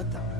What the?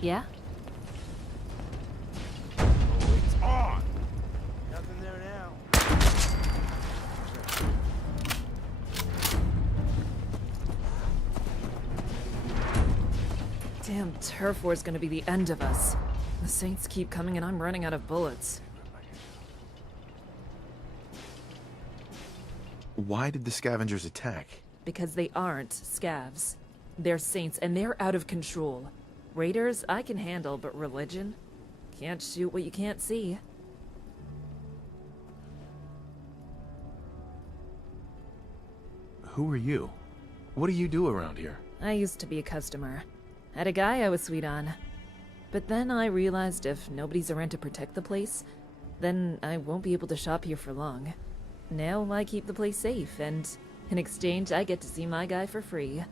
Yeah? Oh, it's on! Nothing there now. Damn turf war's gonna be the end of us. The Saints keep coming and I'm running out of bullets. Why did the scavengers attack? Because they aren't scavs. They're Saints and they're out of control. Raiders, I can handle, but religion? Can't shoot what you can't see. Who are you? What do you do around here? I used to be a customer. Had a guy I was sweet on. But then I realized if nobody's around to protect the place, then I won't be able to shop here for long. Now I keep the place safe, and in exchange I get to see my guy for free.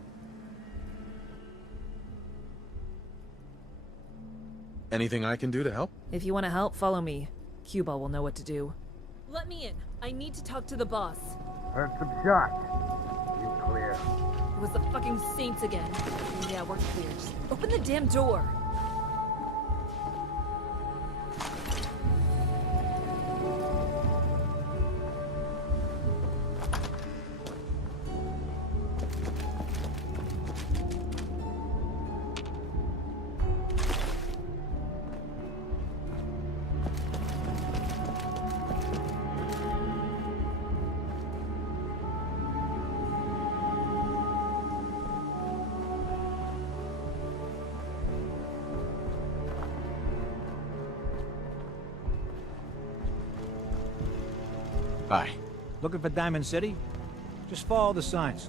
Anything I can do to help? If you want to help, follow me. Cuba will know what to do. Let me in. I need to talk to the boss. Heard some shots. You clear. It was the fucking Saints again. Yeah, we're clear. Just open the damn door. Hi. Looking for Diamond City? Just follow the signs.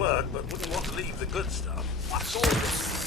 work, but wouldn't want to leave the good stuff. What's all this?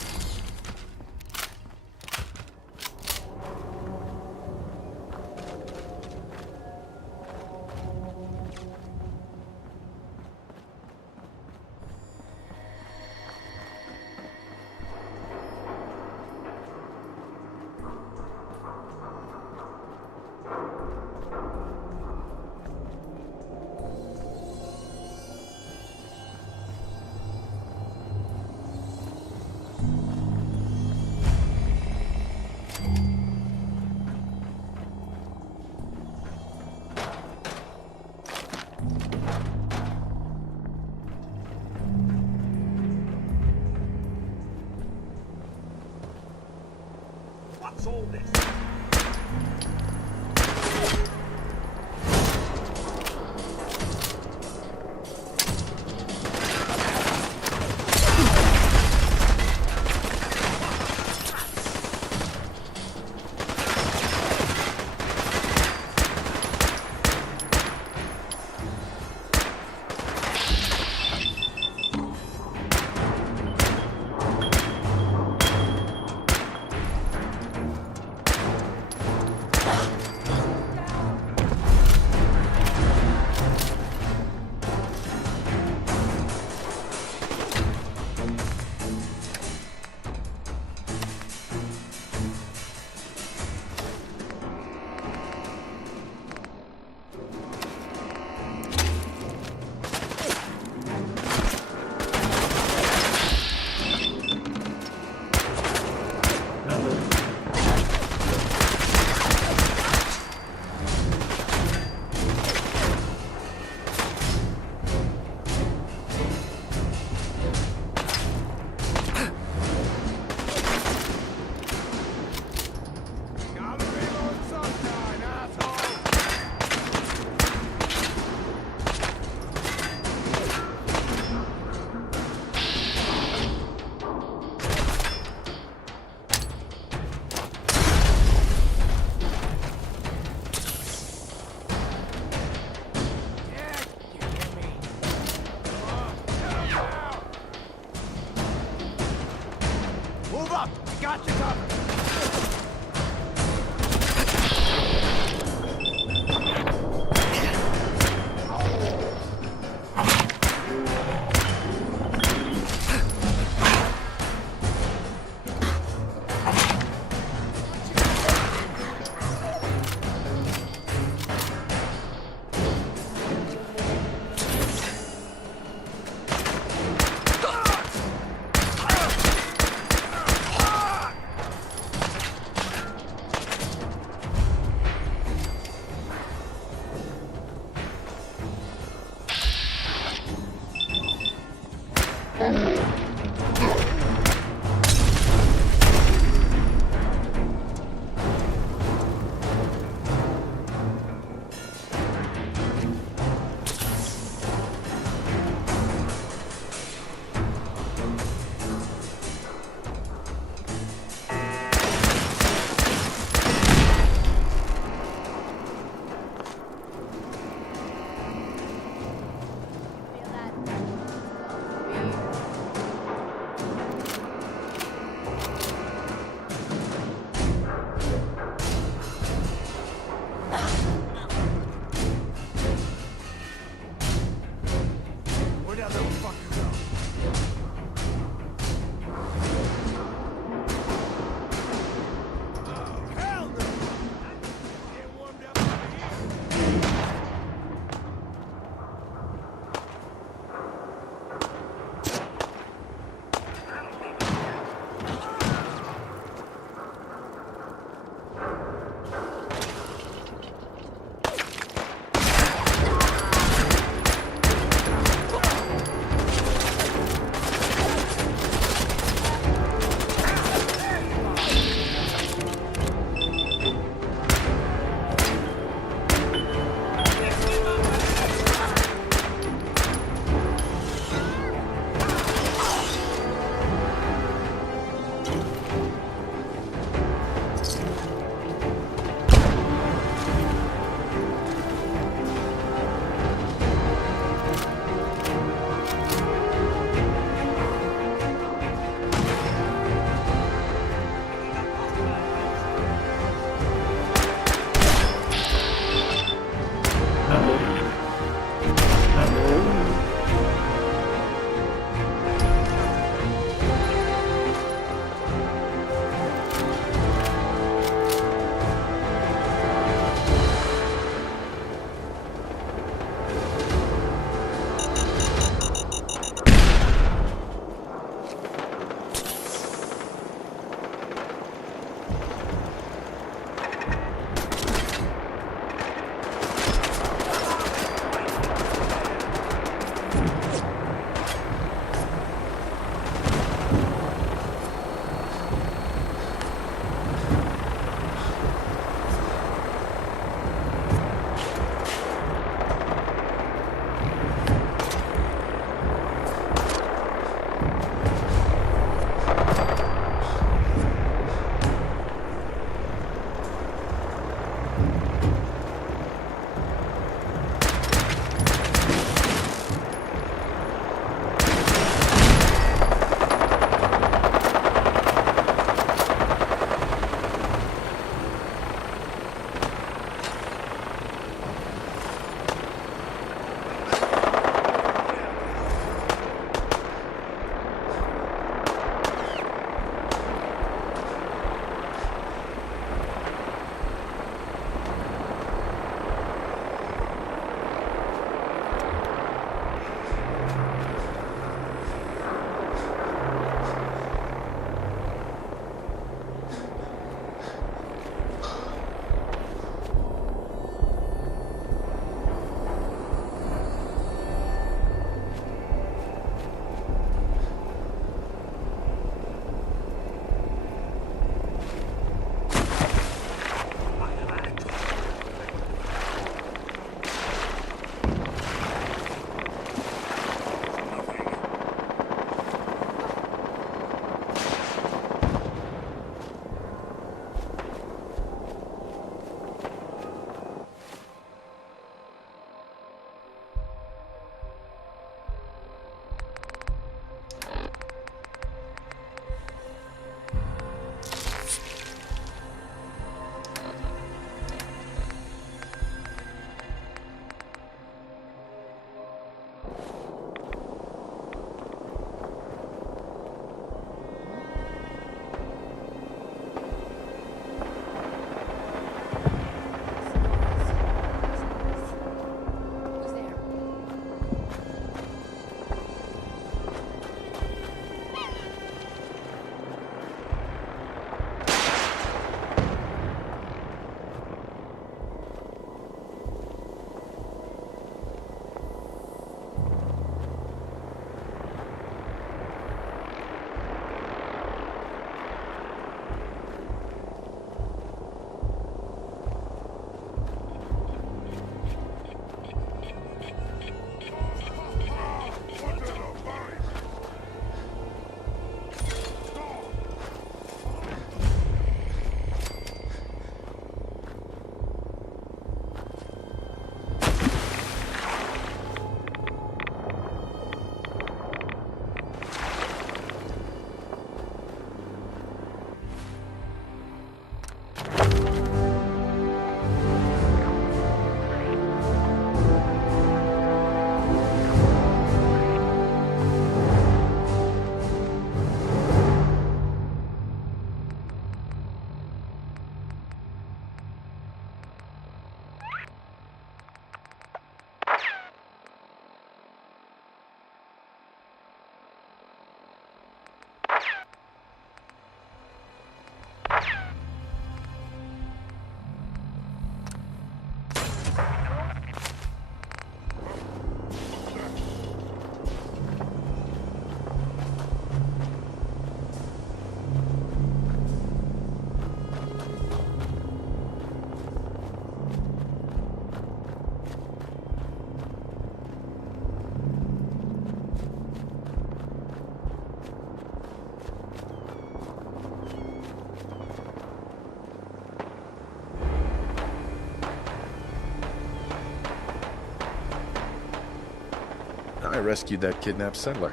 I rescued that kidnapped settler.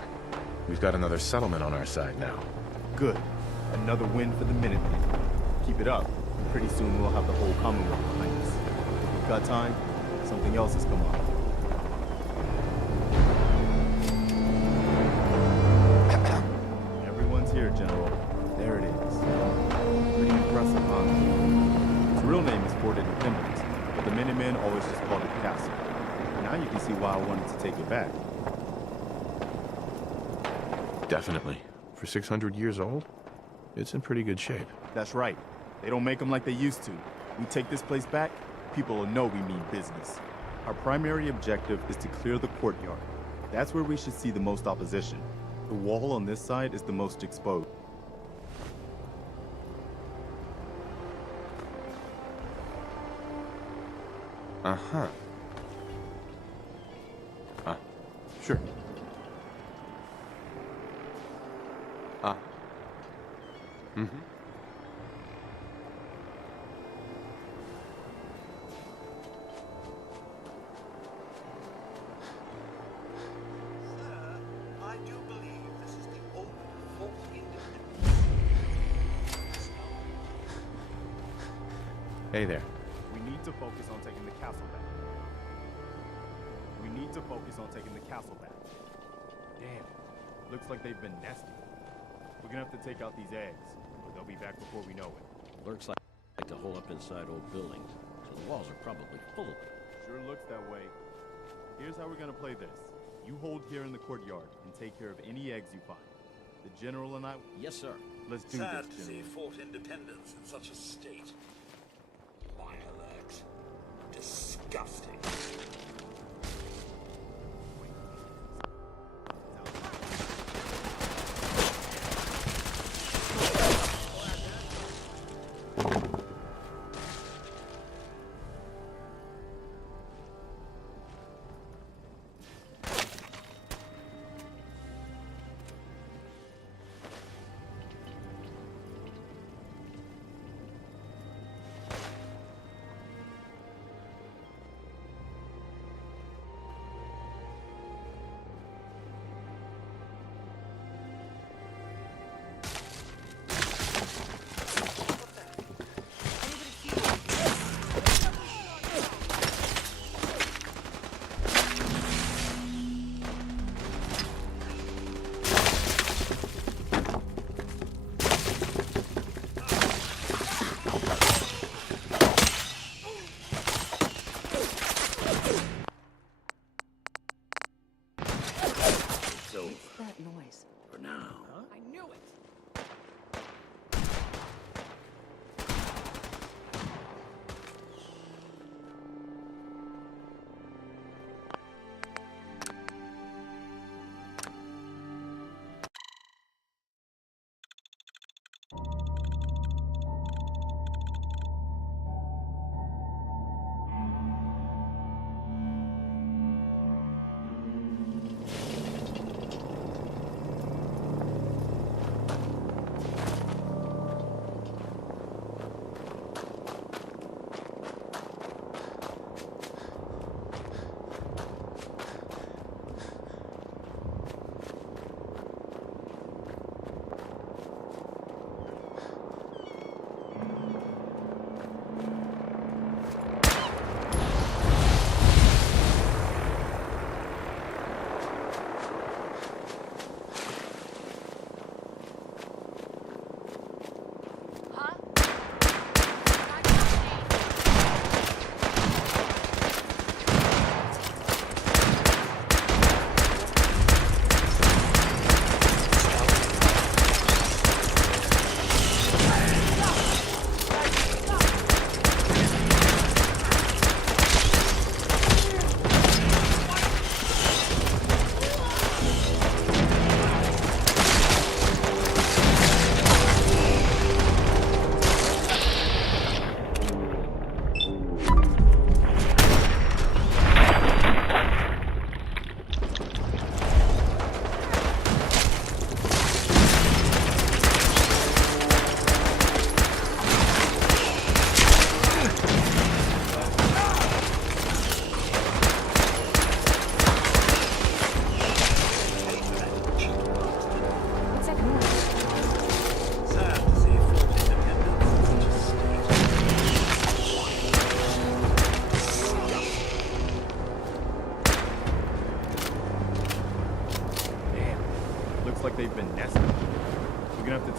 We've got another settlement on our side now. Good. Another win for the Minutemen. Keep it up, and pretty soon we'll have the whole Commonwealth behind us. If we've got time, something else has come up. Everyone's here, General. There it is. Pretty impressive, huh? Its real name is Fort Independence, but the Minutemen always just called it Castle. Now you can see why I wanted to take it back. Definitely. For 600 years old, it's in pretty good shape. That's right. They don't make them like they used to. We take this place back, people will know we mean business. Our primary objective is to clear the courtyard. That's where we should see the most opposition. The wall on this side is the most exposed. Uh-huh. Sure. Mm-hmm. I do believe this is the old Fort Independence. Hey there. We need to focus on taking the castle back. Damn. Looks like they've been nesting. We're gonna have to take out these eggs, or they'll be back before we know it. Lurks like to hole up inside old buildings, so the walls are probably full of them. Sure looks that way. Here's how we're gonna play this. You hold here in the courtyard and take care of any eggs you find. The General and I... Yes, sir. Let's do Sad this, to see General. Fort Independence in such a state. Mine alert. Disgusting.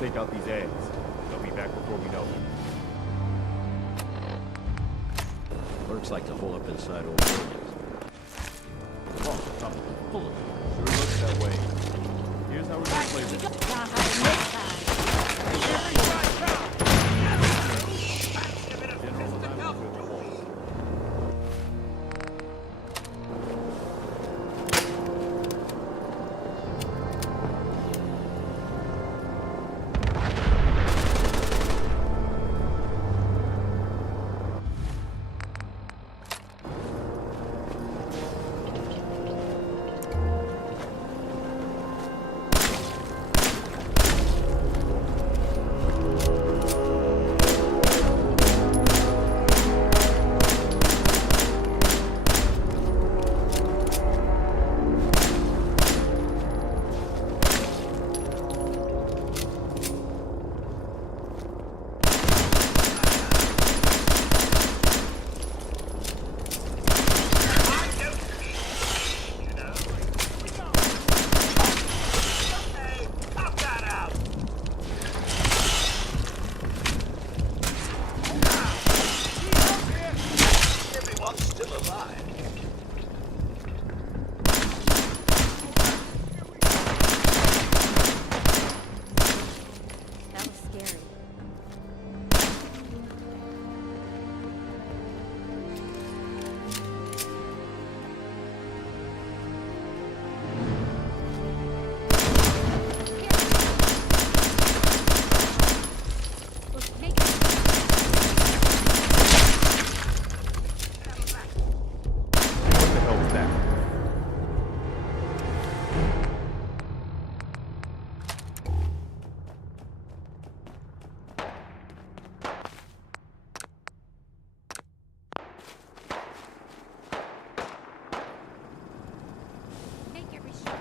take out these eggs. They'll be back before we know it. Lurks like to hole up inside old buildings. The walls are probably full of them. Sure looks that way. Here's how we're gonna play this. General alignment with the wall. That was scary. Let's take it. What the hell was that? Make every shot count.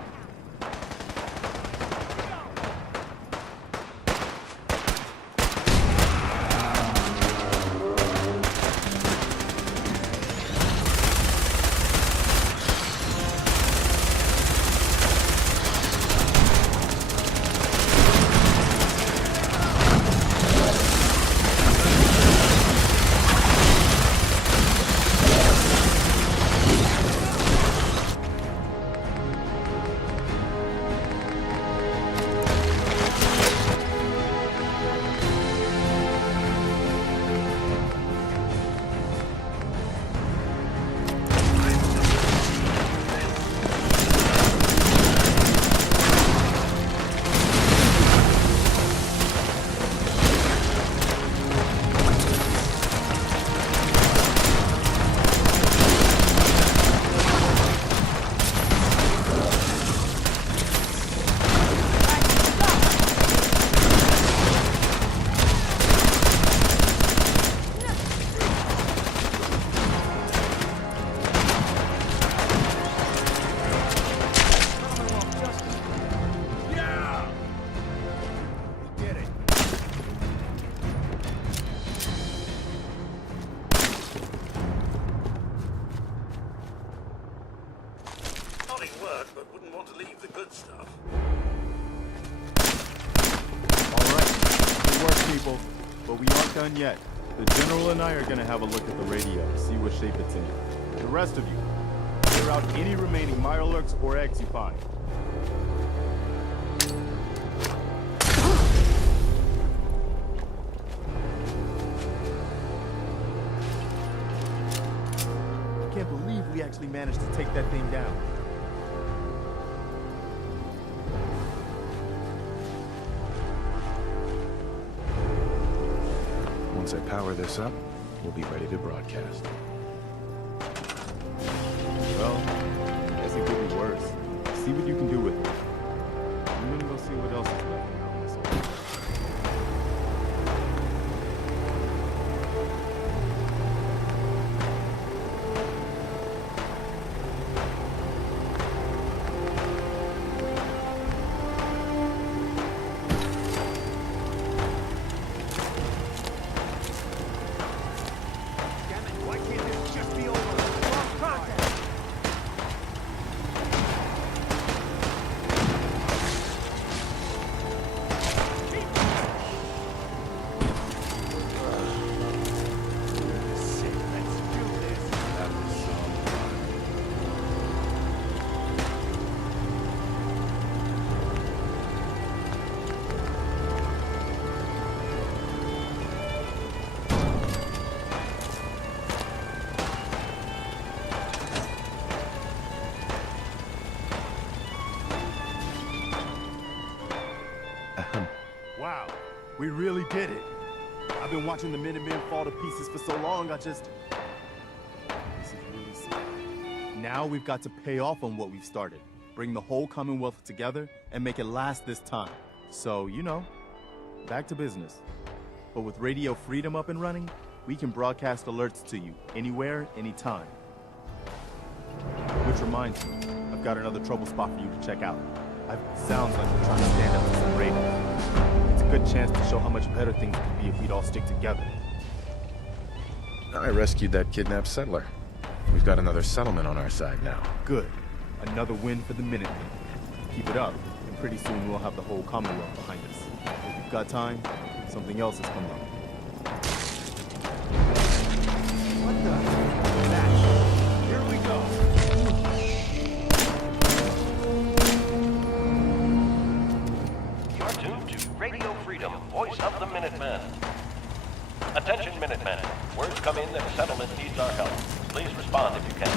Nodding work, but wouldn't want to leave the good stuff. All right, good work, people. But we aren't done yet. The General and I are gonna have a look at the radio, see what shape it's in. The rest of you, clear out any remaining Mirelurks or eggs you find. I can't believe we actually managed to take that thing down. Once I power this up, we'll be ready to broadcast. Well, I guess it could be worse. See what you can do with it. I'm gonna go see what else is left around this hole. Damn it, why can't We really did it. I've been watching the Minutemen fall to pieces for so long, This is really sad. Now we've got to pay off on what we've started. Bring the whole Commonwealth together and make it last this time. So, you know, back to business. But with Radio Freedom up and running, we can broadcast alerts to you anywhere, anytime. Which reminds me, I've got another trouble spot for you to check out. Sounds like we're trying to stand up to some raiders. It's a good chance to show how much better things could be if we'd all stick together. I rescued that kidnapped settler. We've got another settlement on our side now. Good. Another win for the Minutemen. Keep it up, and pretty soon we'll have the whole Commonwealth behind us. If you've got time, something else has come up. What the? Here we go. You're tuned to Radio Freedom, voice of the Minutemen. Attention, Minutemen. Words come in that a settlement needs our help. Please respond if you can.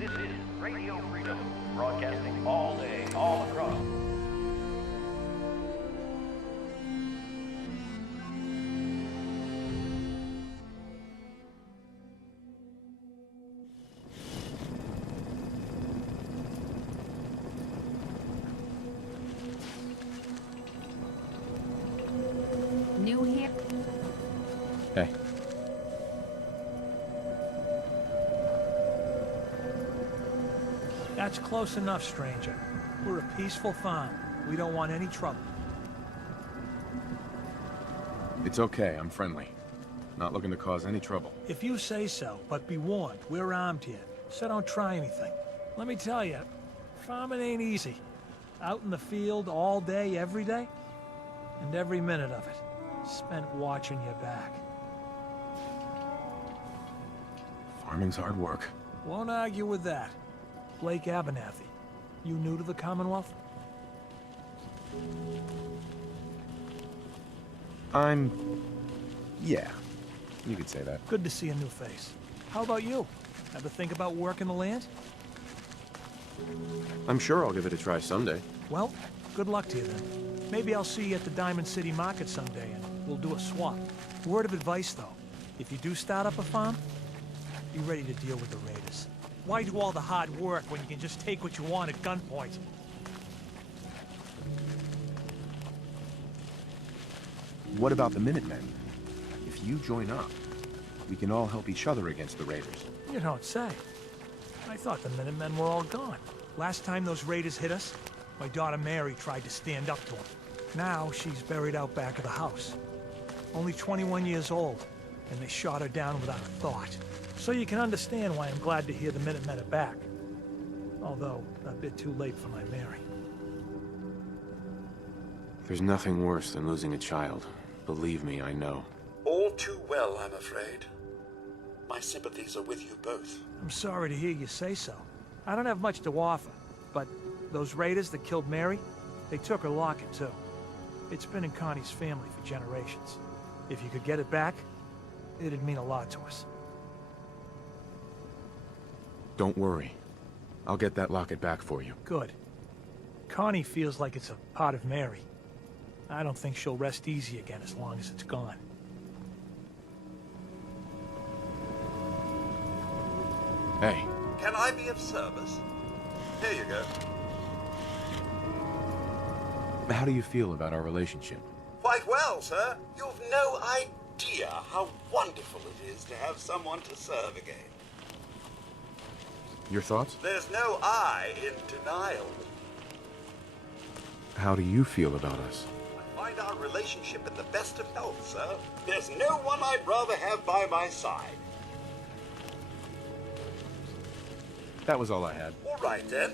This is Radio Freedom, broadcasting all day, all across. New here? Hey. That's close enough, stranger. We're a peaceful farm. We don't want any trouble. It's okay, I'm friendly. Not looking to cause any trouble. If you say so, but be warned, we're armed here, so don't try anything. Let me tell you, farming ain't easy. Out in the field all day, every day, and every minute of it spent watching your back. Farming's hard work. Won't argue with that. Blake Abernathy, you new to the Commonwealth? Yeah, you could say that. Good to see a new face. How about you? Ever think about working the land? I'm sure I'll give it a try someday. Well, good luck to you then. Maybe I'll see you at the Diamond City Market someday and we'll do a swap. Word of advice though, if you do start up a farm, be ready to deal with the raiders. Why do all the hard work when you can just take what you want at gunpoint? What about the Minutemen? If you join up, we can all help each other against the raiders. You don't say. I thought the Minutemen were all gone. Last time those raiders hit us, my daughter Mary tried to stand up to them. Now she's buried out back of the house. Only 21 years old, and they shot her down without a thought. So you can understand why I'm glad to hear the Minutemen are back. Although, a bit too late for my Mary. There's nothing worse than losing a child. Believe me, I know. All too well, I'm afraid. My sympathies are with you both. I'm sorry to hear you say so. I don't have much to offer, but those raiders that killed Mary, they took her locket too. It's been in Connie's family for generations. If you could get it back, it'd mean a lot to us. Don't worry. I'll get that locket back for you. Good. Connie feels like it's a part of Mary. I don't think she'll rest easy again as long as it's gone. Hey. Can I be of service? Here you go. How do you feel about our relationship? Quite well, sir. You've no idea how wonderful it is to have someone to serve again. Your thoughts? There's no I in denial. How do you feel about us? I find our relationship in the best of health, sir. There's no one I'd rather have by my side. That was all I had. All right, then.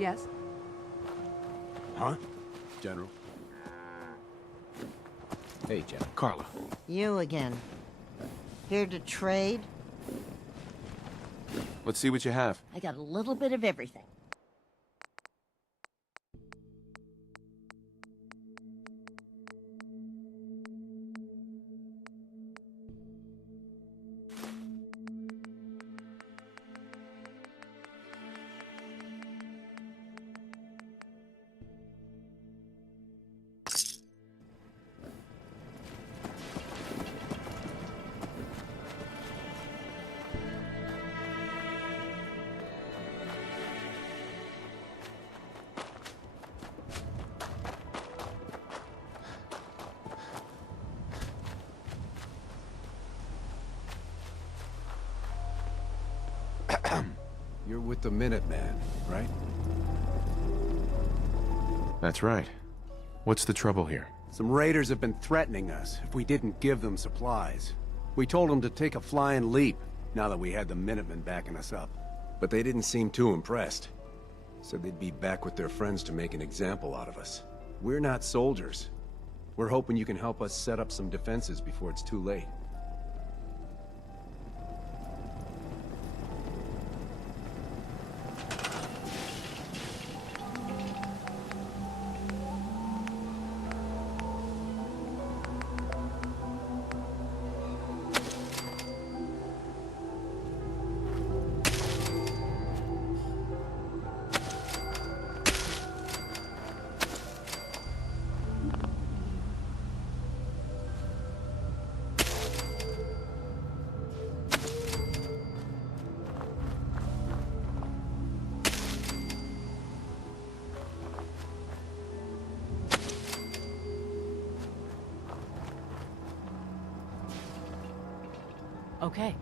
Yes? Huh? General. Hey, General. Carla. You again. Here to trade? Let's see what you have. I got a little bit of everything. You're with the Minuteman, right? That's right. What's the trouble here? Some raiders have been threatening us if we didn't give them supplies. We told them to take a flying leap, now that we had the Minutemen backing us up. But they didn't seem too impressed. Said they'd be back with their friends to make an example out of us. We're not soldiers. We're hoping you can help us set up some defenses before it's too late. Okay.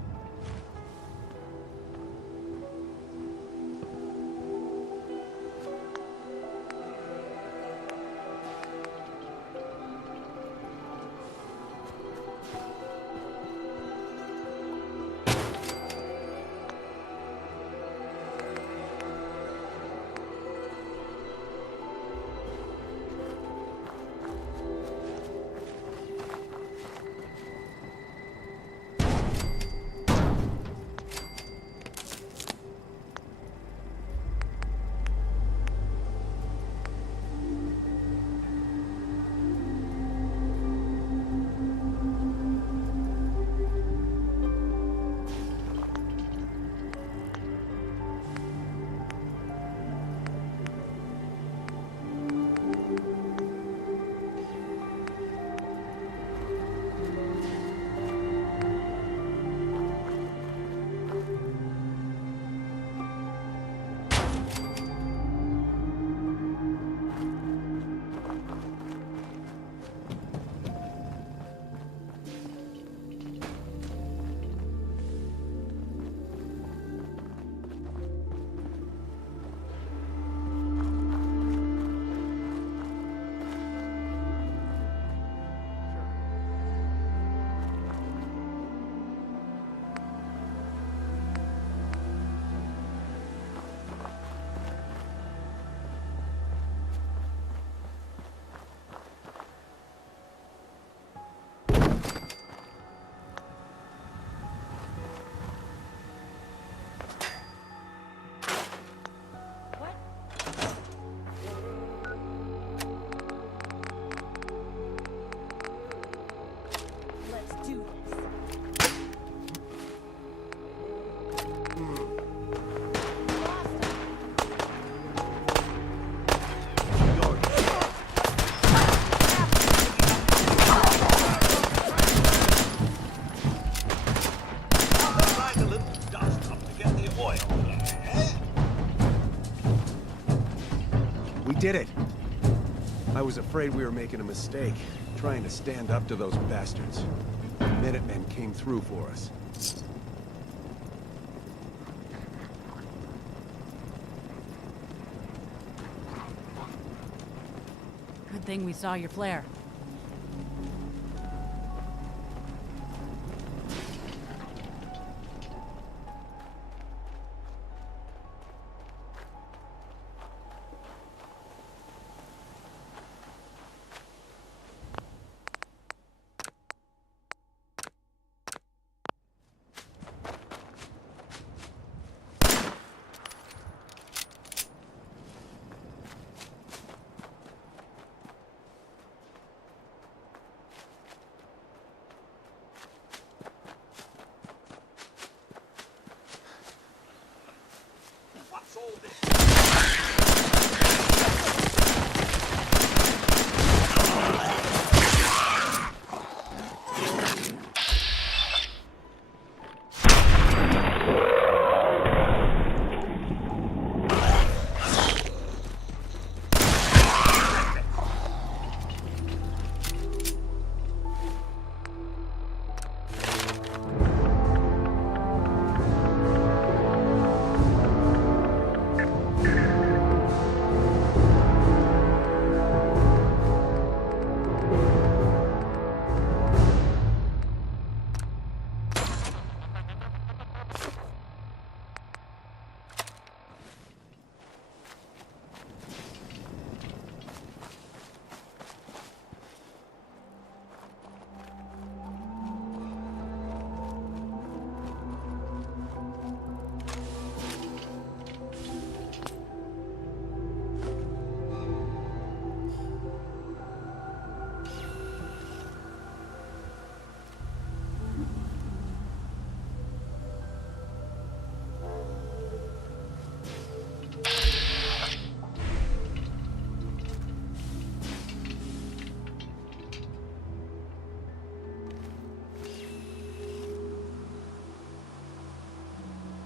We did it! I was afraid we were making a mistake, trying to stand up to those bastards. The Minutemen came through for us. Good thing we saw your flare.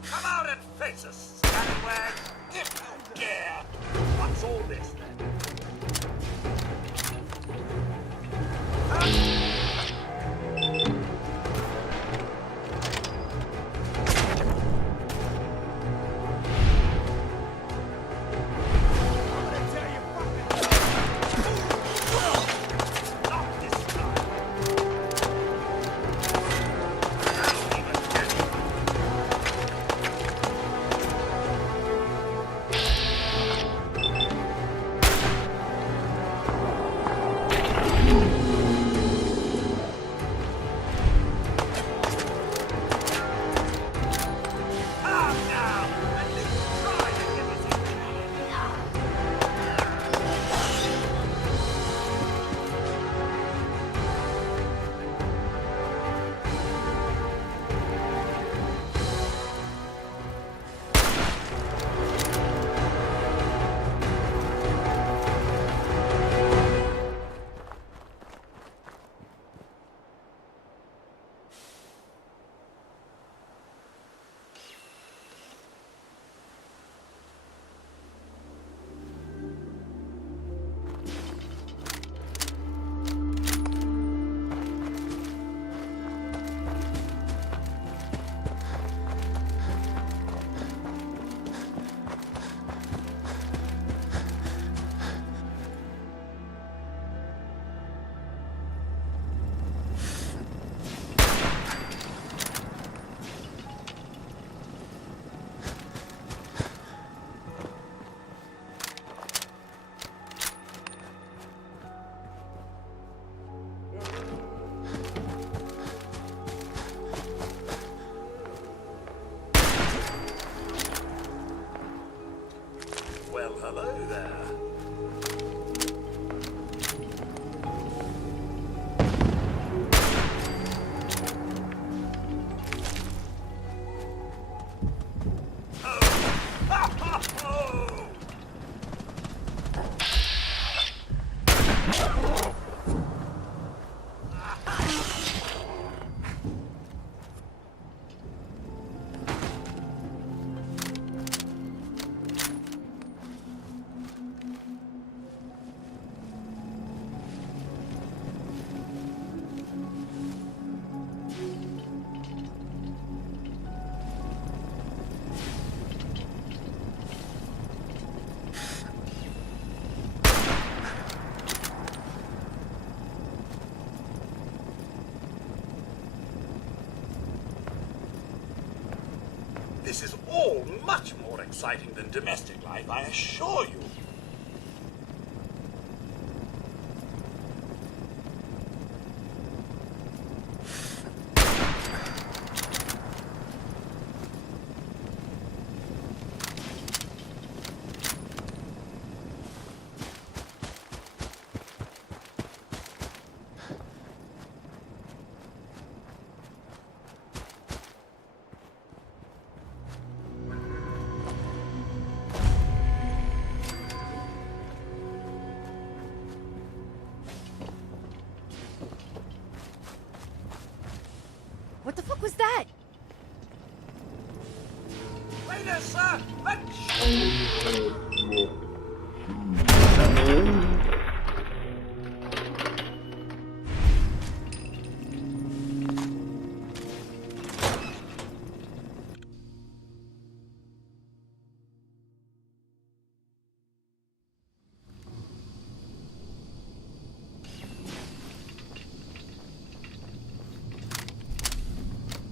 Come out and face us, scallywag, if you dare! What's all this, then? all much more exciting than domestic life, I assure you. What the fuck was that? Wait there, sir!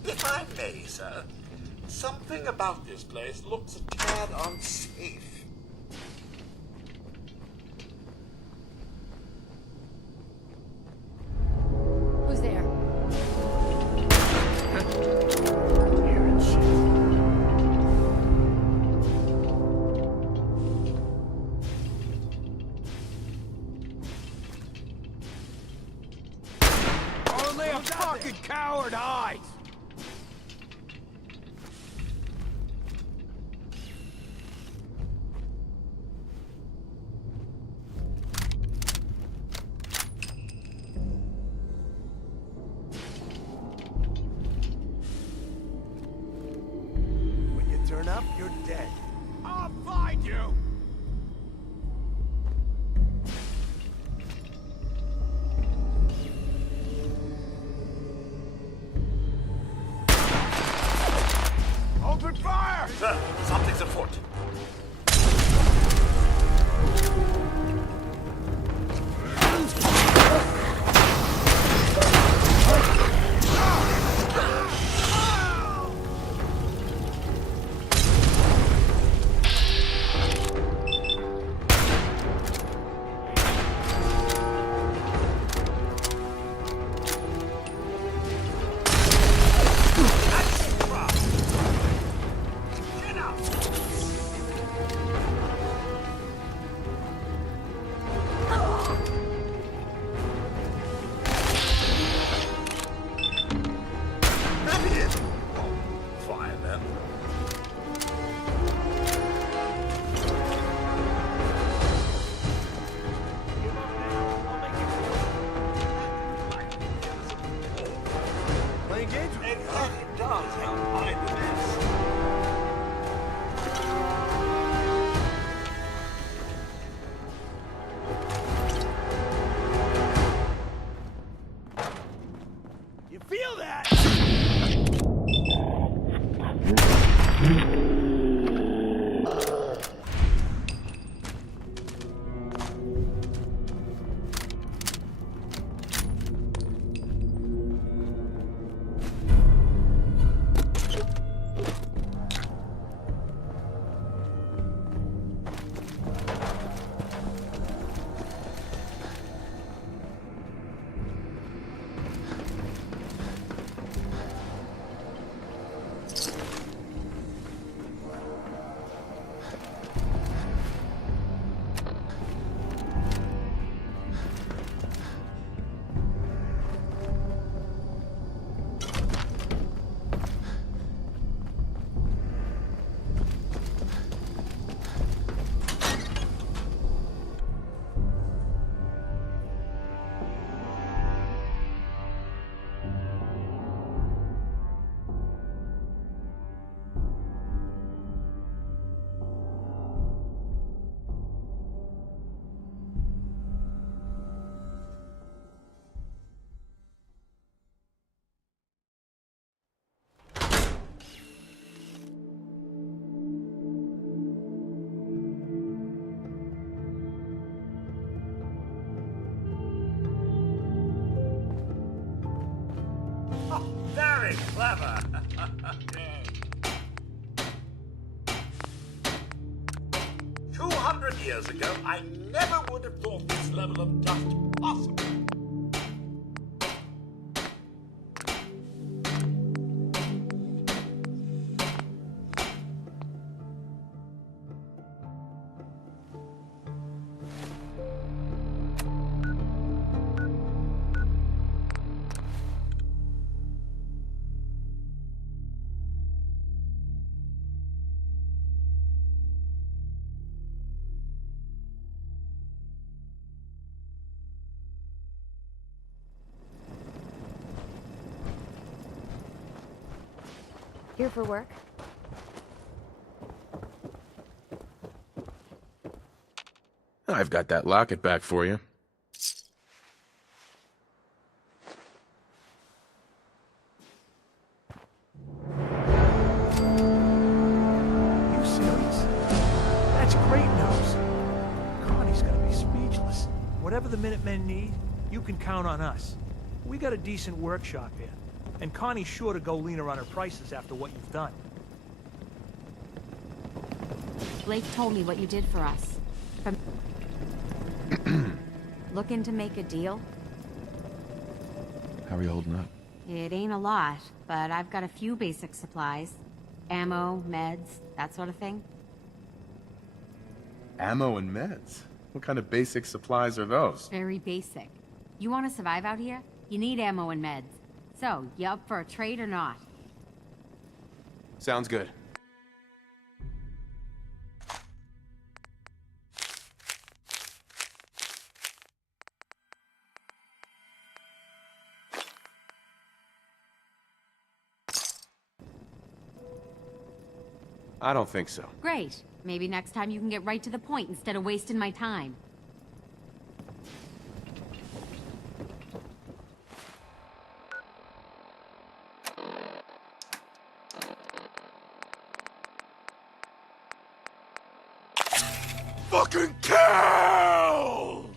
If I may, sir, something about this place looks a tad unsafe. Who's there? Only a fucking coward hides! When you turn up, you're dead. I'll find you! Open fire! Sir, something's afoot. Fire them. Playing games with It really does help hide the mess. You feel that? Very clever. years ago, I never would have thought this level of dust possible. Here for work? I've got that locket back for you. You serious? That's great news. Connie's gonna be speechless. Whatever the Minutemen need, you can count on us. We got a decent workshop here, and Connie's sure to go leaner on her prices after what you've done. Blake told me what you did for us. From looking to make a deal? How are you holding up? It ain't a lot, but I've got a few basic supplies. Ammo, meds, that sort of thing. Ammo and meds? What kind of basic supplies are those? Very basic. You want to survive out here? You need ammo and meds. So, you up for a trade or not? Sounds good. I don't think so. Great. Maybe next time you can get right to the point instead of wasting my time. Fucking kill!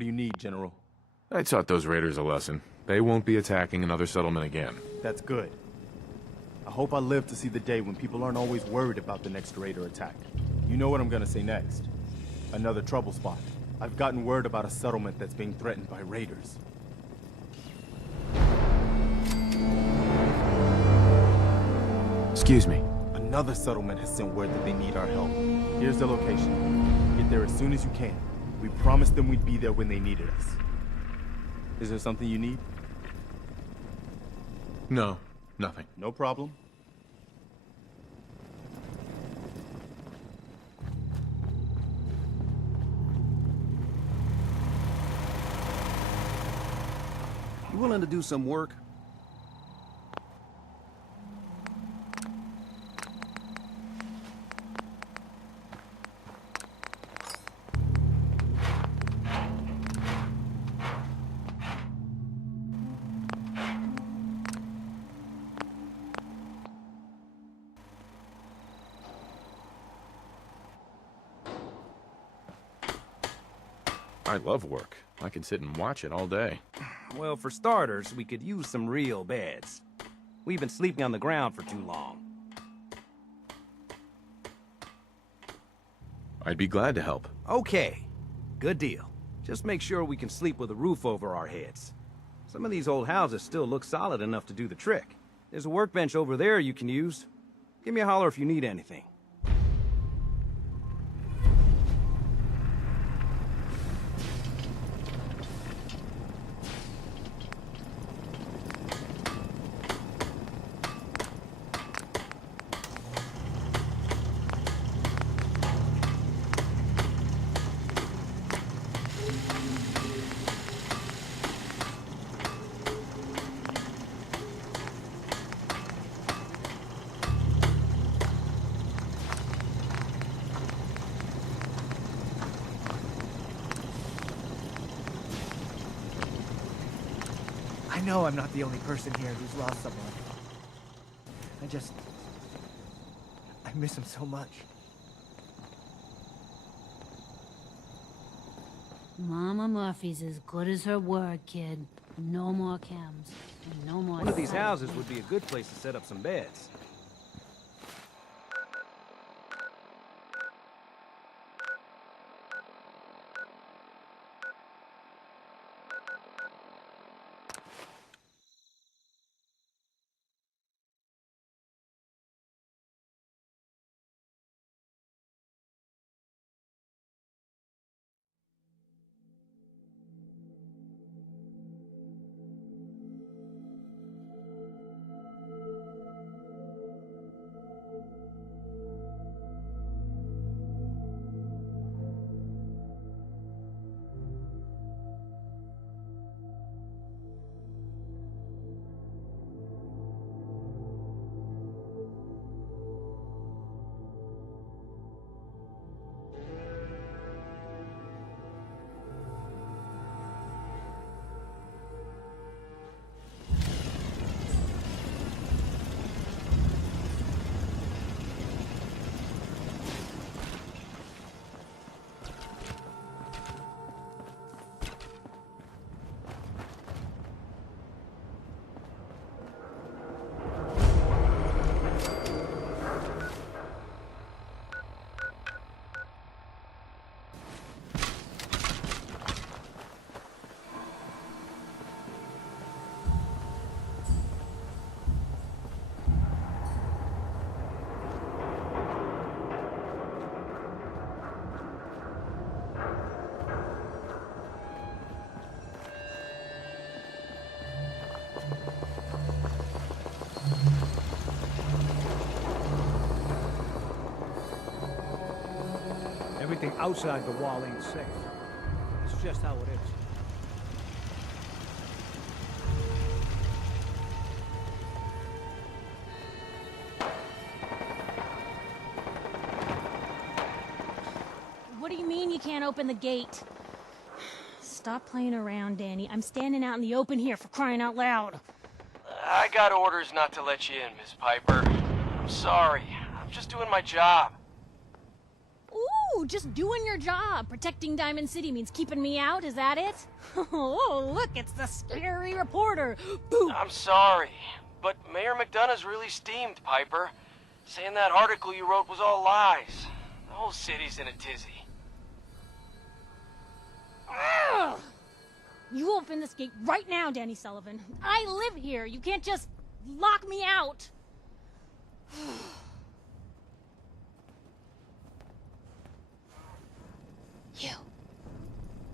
What do you need, General? I taught those raiders a lesson. They won't be attacking another settlement again. That's good. I hope I live to see the day when people aren't always worried about the next raider attack. You know what I'm gonna say next. Another trouble spot. I've gotten word about a settlement that's being threatened by raiders. Excuse me. Another settlement has sent word that they need our help. Here's the location. Get there as soon as you can. We promised them we'd be there when they needed us. Is there something you need? No, nothing. No problem. You willing to do some work? I love work. I can sit and watch it all day. Well, for starters, we could use some real beds. We've been sleeping on the ground for too long. I'd be glad to help. Okay, good deal. Just make sure we can sleep with a roof over our heads. Some of these old houses still look solid enough to do the trick. There's a workbench over there you can use. Give me a holler if you need anything. I know I'm not the only person here who's lost someone. I miss him so much. Mama Murphy's as good as her word, kid. No more chems. And no more One of these side houses effects. would be a good place to set up some beds. Everything outside the wall ain't safe. It's just how it is. What do you mean you can't open the gate? Stop playing around, Danny. I'm standing out in the open here, for crying out loud. I got orders not to let you in, Miss Piper. I'm sorry. I'm just doing my job. Ooh! Ooh, just doing your job. Protecting Diamond City means keeping me out, is that it? Oh, look, it's the scary reporter. Boo! I'm sorry, but Mayor McDonough's really steamed, Piper. Saying that article you wrote was all lies. The whole city's in a tizzy. Ugh! You open this gate right now, Danny Sullivan. I live here. You can't just lock me out.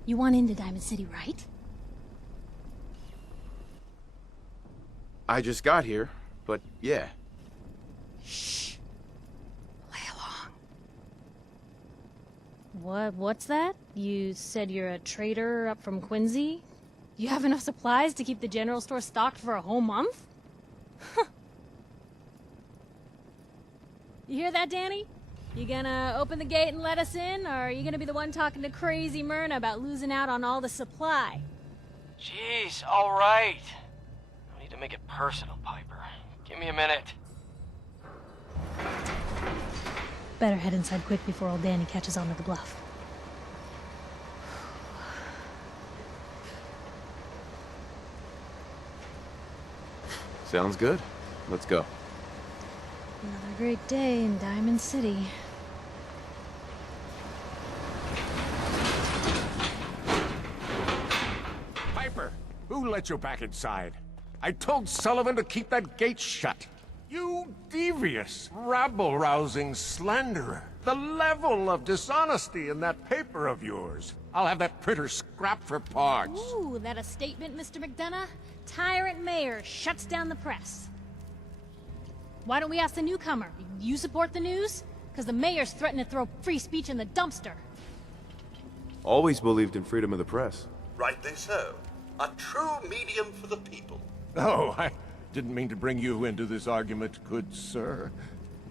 You want into Diamond City, right? I just got here, but yeah. Shh. Play along. What's that? You said you're a trader up from Quincy? You have enough supplies to keep the general store stocked for a whole month? You hear that, Danny? You gonna open the gate and let us in, or are you gonna be the one talking to crazy Myrna about losing out on all the supply? Jeez, all right. No need to make it personal, Piper. Give me a minute. Better head inside quick before old Danny catches on to the bluff. Sounds good. Let's go. Another great day in Diamond City. Piper, who let you back inside? I told Sullivan to keep that gate shut. You devious, rabble-rousing slanderer. The level of dishonesty in that paper of yours. I'll have that printer scrapped for parts. Ooh, that a statement, Mr. McDonough? Tyrant mayor shuts down the press. Why don't we ask the newcomer? You support the news? Because the mayor's threatened to throw free speech in the dumpster. Always believed in freedom of the press. Rightly so. A true medium for the people. Oh, I didn't mean to bring you into this argument, good sir.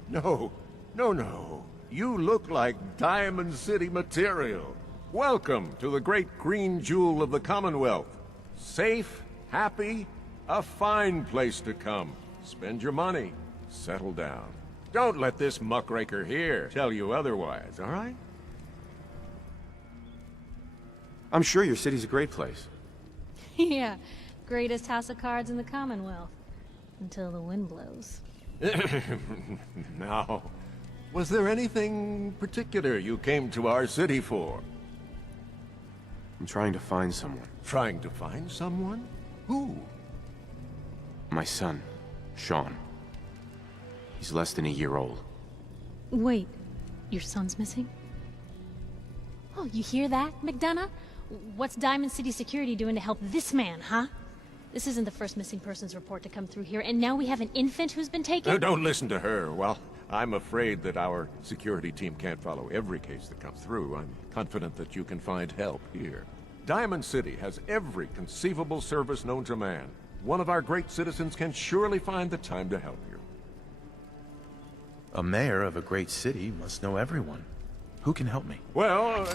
No. You look like Diamond City material. Welcome to the great green jewel of the Commonwealth. Safe, happy, a fine place to come. Spend your money. Settle down. Don't let this muckraker here tell you otherwise, all right? I'm sure your city's a great place. Yeah, greatest house of cards in the Commonwealth. Until the wind blows. Now, was there anything particular you came to our city for? I'm trying to find someone. Trying to find someone? Who? My son, Sean. He's less than a year old. Wait, your son's missing? Oh, you hear that, McDonough? What's Diamond City Security doing to help this man, huh? This isn't the first missing persons report to come through here, and now we have an infant who's been taken? Don't listen to her. Well, I'm afraid that our security team can't follow every case that comes through. I'm confident that you can find help here. Diamond City has every conceivable service known to man. One of our great citizens can surely find the time to help you. A mayor of a great city must know everyone. Who can help me? Well,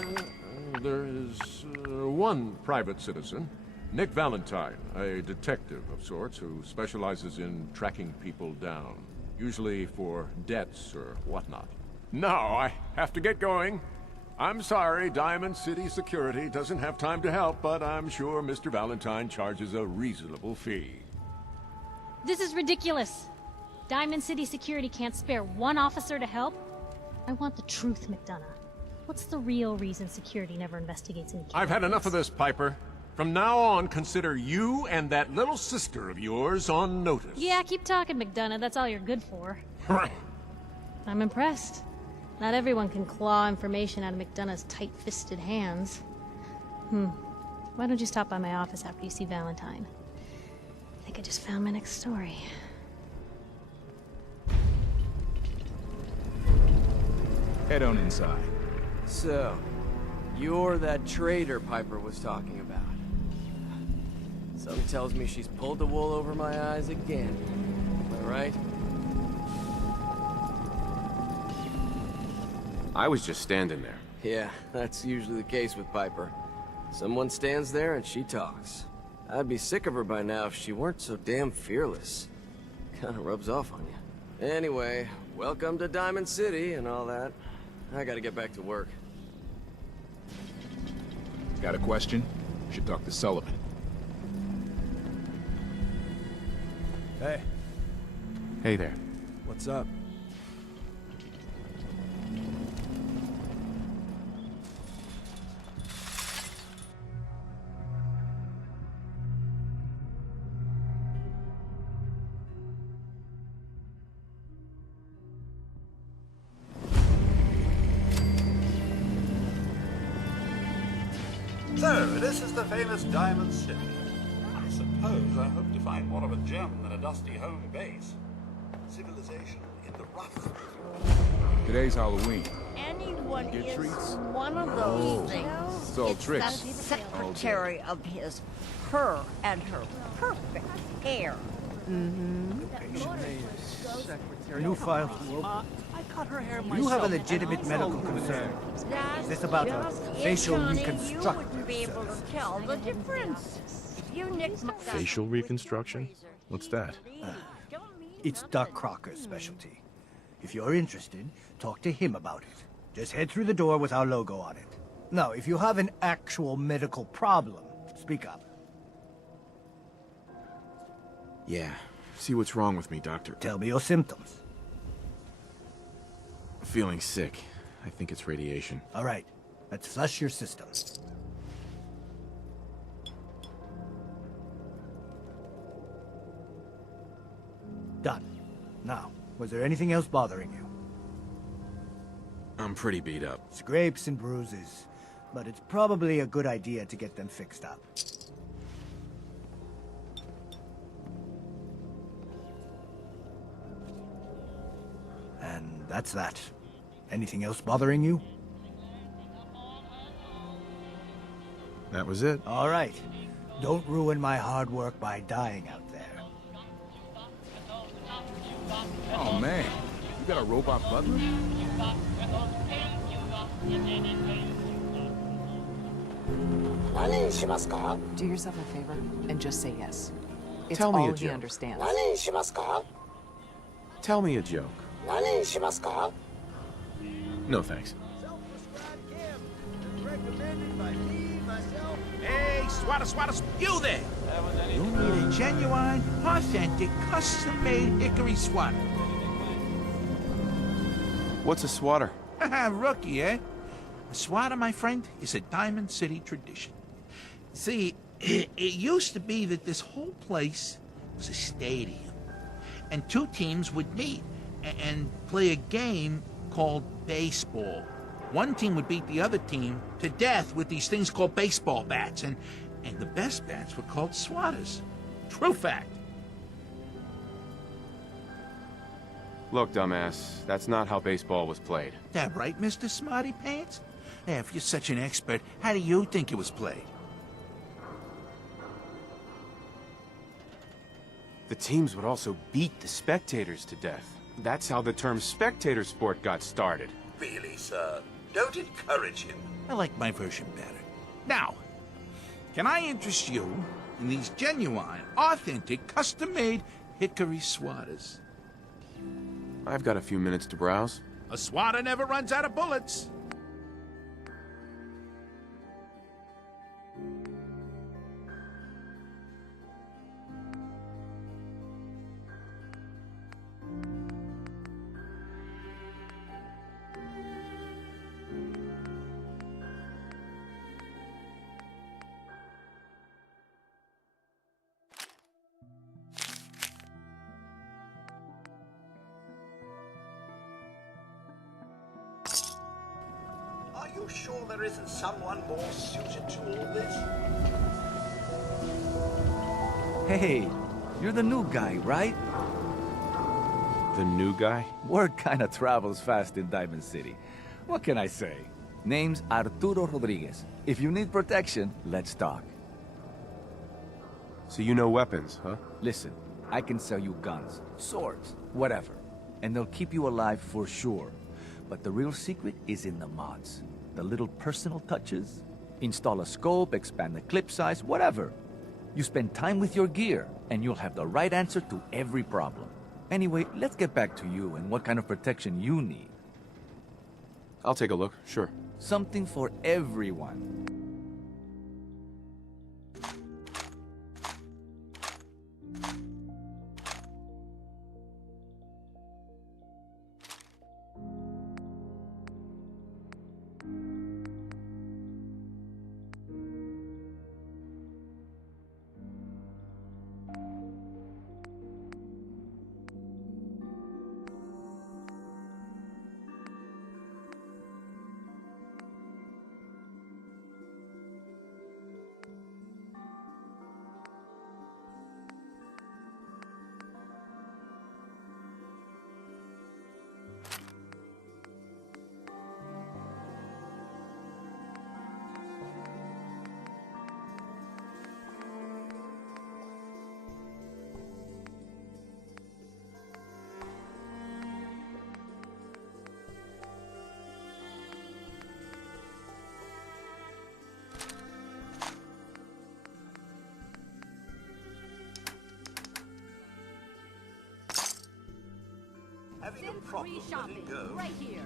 there is one private citizen, Nick Valentine, a detective of sorts who specializes in tracking people down, usually for debts or whatnot. Now, I have to get going. I'm sorry, Diamond City Security doesn't have time to help, but I'm sure Mr. Valentine charges a reasonable fee. This is ridiculous. Diamond City Security can't spare one officer to help? I want the truth, McDonough. What's the real reason security never investigates any cases? I've had enough of this, Piper. From now on, consider you and that little sister of yours on notice. Yeah, keep talking, McDonough. That's all you're good for. I'm impressed. Not everyone can claw information out of McDonough's tight-fisted hands. Why don't you stop by my office after you see Valentine? I think I just found my next story. Head on inside. So, you're that trader Piper was talking about. Something tells me she's pulled the wool over my eyes again. Am I right? I was just standing there. Yeah, that's usually the case with Piper. Someone stands there and she talks. I'd be sick of her by now if she weren't so damn fearless. Kinda rubs off on you. Anyway, welcome to Diamond City and all that. I gotta get back to work. Got a question? Should talk to Sullivan. Hey. Hey there. What's up? So, this is the famous Diamond City. I suppose I hope to find more of a gem than a dusty home base. Civilization in the rough. Today's Halloween. Anyone Get is treats? one of those things. It's all tricks. That secretary of his, her and her perfect hair. New file. You have a legitimate medical concern. Is this about a facial reconstruction? You wouldn't be able to tell the difference. If you nicked my Facial reconstruction? What's that? It's Doc Crocker's specialty. If you're interested, talk to him about it. Just head through the door with our logo on it. Now, if you have an actual medical problem, speak up. Yeah. See what's wrong with me, Doctor. Tell me your symptoms. Feeling sick. I think it's radiation. All right. Let's flush your system. Done. Now, was there anything else bothering you? I'm pretty beat up. Scrapes and bruises. But it's probably a good idea to get them fixed up. And that's that. Anything else bothering you? That was it. All right. Don't ruin my hard work by dying out there. Oh, man. You got a robot butler? Do yourself a favor and just say yes. It's Tell me all a he joke. understands. Tell me a joke. No thanks. Hey, Swatter, you there! You need a genuine, authentic, custom-made hickory swatter. What's a swatter? Rookie, eh? A swatter, my friend, is a Diamond City tradition. See, it used to be that this whole place was a stadium. And two teams would meet and play a game called baseball. One team would beat the other team to death with these things called baseball bats, and the best bats were called swatters. True fact. Look, dumbass, that's not how baseball was played. That right, Mr. Smarty Pants? Yeah, if you're such an expert, how do you think it was played? The teams would also beat the spectators to death. That's how the term spectator sport got started. Really, sir? Don't encourage him. I like my version better. Now, can I interest you in these genuine, authentic, custom-made hickory swatters? I've got a few minutes to browse. A swatter never runs out of bullets. Are you sure there isn't someone more suited to all this? Hey, you're the new guy, right? The new guy? Word kinda travels fast in Diamond City. What can I say? Name's Arturo Rodriguez. If you need protection, let's talk. So you know weapons, huh? Listen, I can sell you guns, swords, whatever. And they'll keep you alive for sure. But the real secret is in the mods. The little personal touches. Install a scope, expand the clip size, whatever. You spend time with your gear, and you'll have the right answer to every problem. Anyway, let's get back to you and what kind of protection you need. I'll take a look, sure. Something for everyone. having a problem letting go. Right here.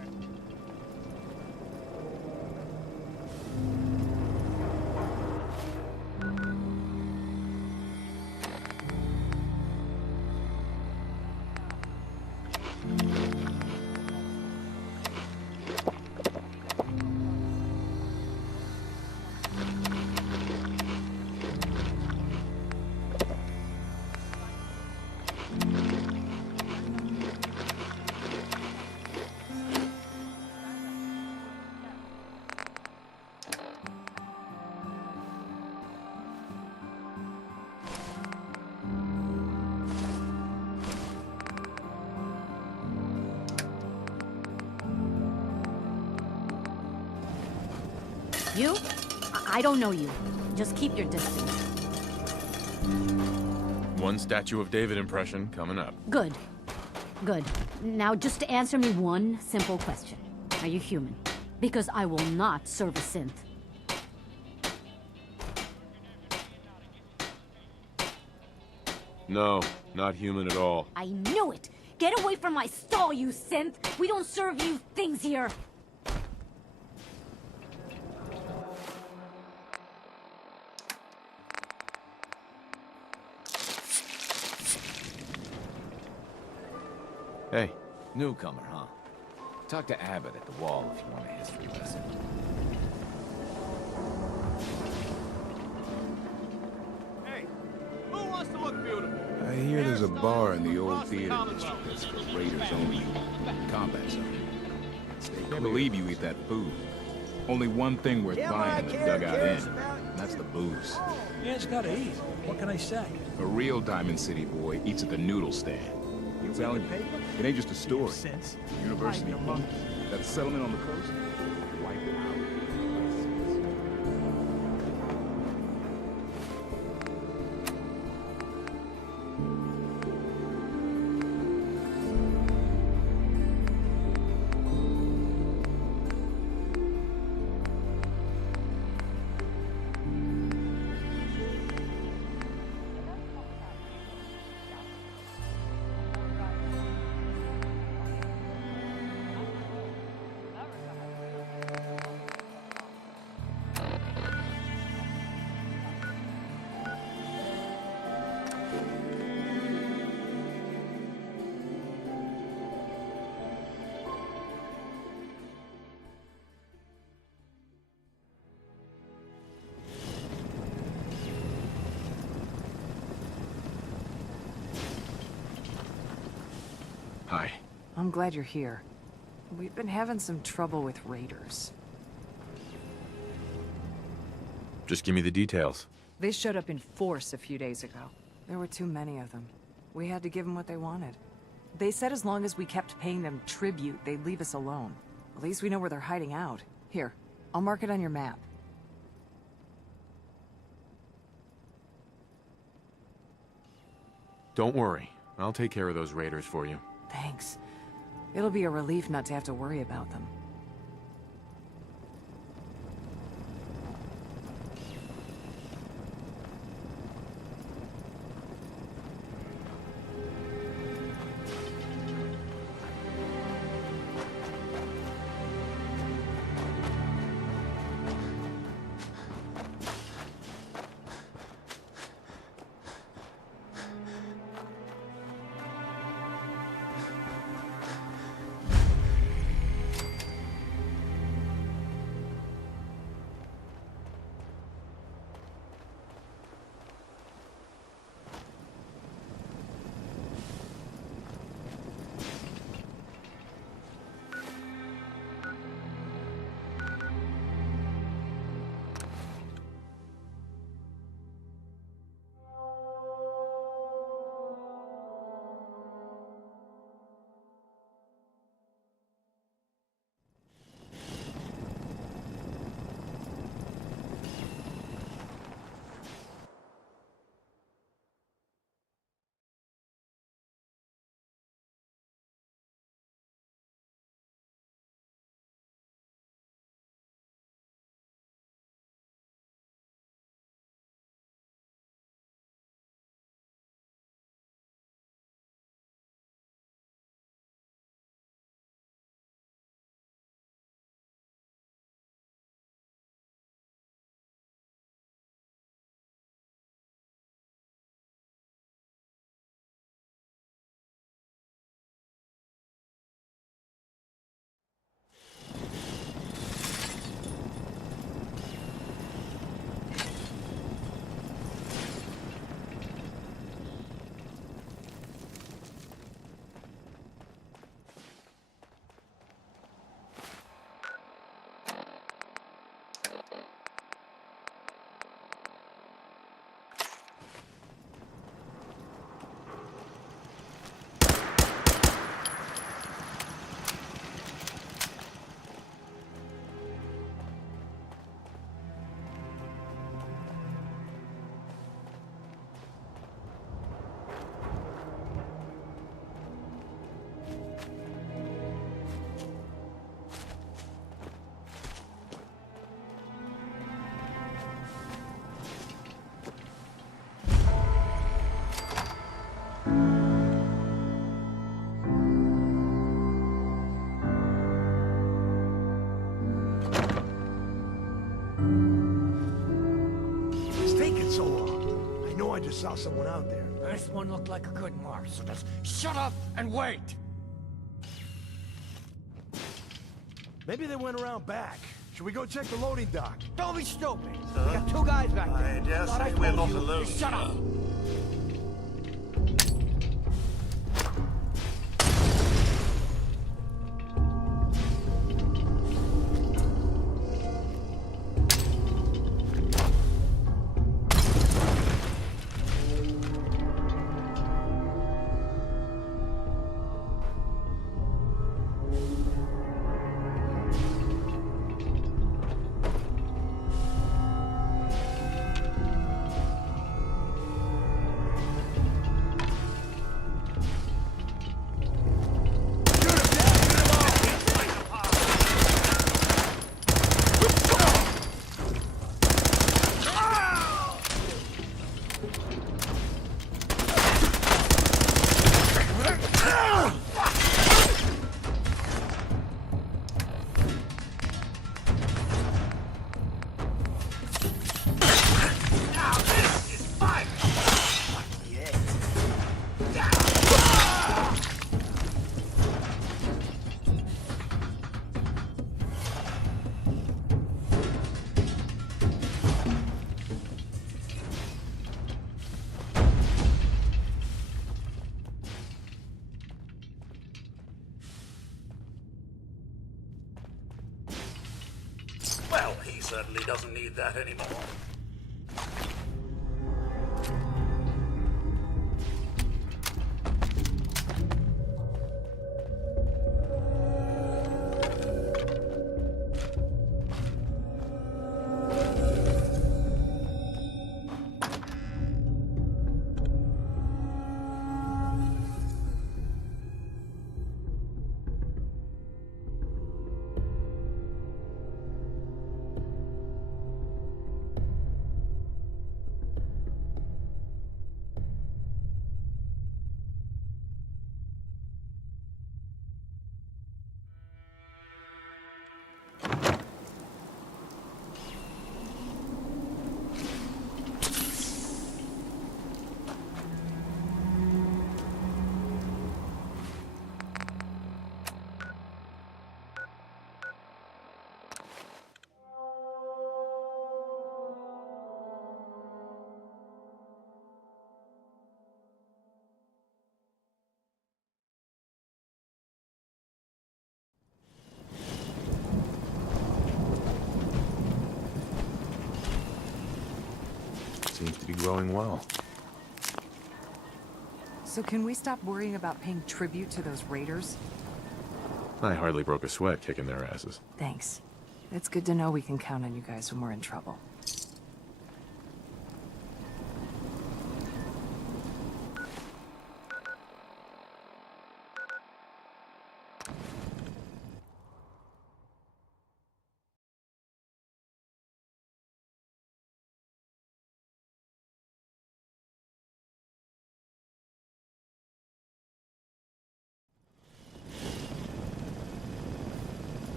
You? I don't know you. Just keep your distance. One Statue of David impression coming up. Good. Good. Now just answer me one simple question. Are you human? Because I will not serve a synth. No, not human at all. I knew it! Get away from my stall, you synth! We don't serve you things here! Hey, newcomer, huh? Talk to Abbott at the wall if you want a history lesson. Hey, who wants to look beautiful? I hear there's a bar in the old theater district that's for raiders only. Combat zone. Can't believe you eat that food. Only one thing worth buying in the dugout inn, and that's the booze. Man's gotta eat. What can I say? A real Diamond City boy eats at the noodle stand. I'm telling you, it ain't just a story. University Inn, that settlement on the coast, wipe it out. Hi. I'm glad you're here. We've been having some trouble with raiders. Just give me the details. They showed up in force a few days ago. There were too many of them. We had to give them what they wanted. They said as long as we kept paying them tribute, they'd leave us alone. At least we know where they're hiding out. Here, I'll mark it on your map. Don't worry. I'll take care of those raiders for you. Thanks. It'll be a relief not to have to worry about them. saw someone out there. This one looked like a good mark, so just shut up and wait! Maybe they went around back. Should we go check the loading dock? Don't be stupid! We got two guys back there. I dare Thought I say we're told not you. alone. Just shut up! Well, he certainly doesn't need that anymore. Seems to be growing well. So can we stop worrying about paying tribute to those raiders? I hardly broke a sweat kicking their asses. Thanks. It's good to know we can count on you guys when we're in trouble.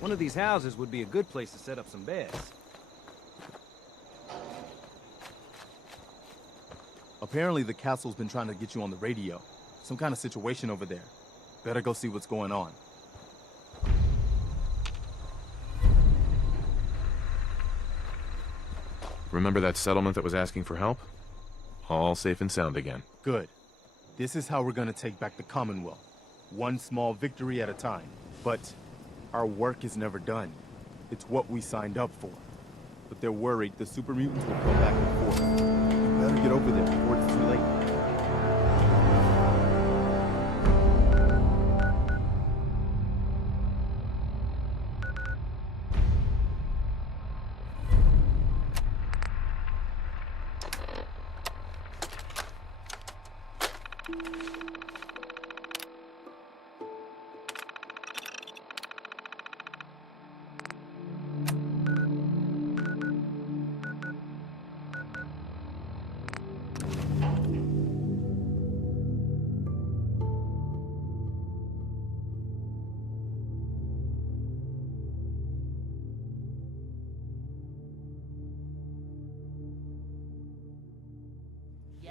One of these houses would be a good place to set up some beds. Apparently the castle's been trying to get you on the radio. Some kind of situation over there. Better go see what's going on. Remember that settlement that was asking for help? All safe and sound again. Good. This is how we're gonna take back the Commonwealth. One small victory at a time. But our work is never done. It's what we signed up for. But they're worried the super mutants will come back and forth. You better get over there before it's too late.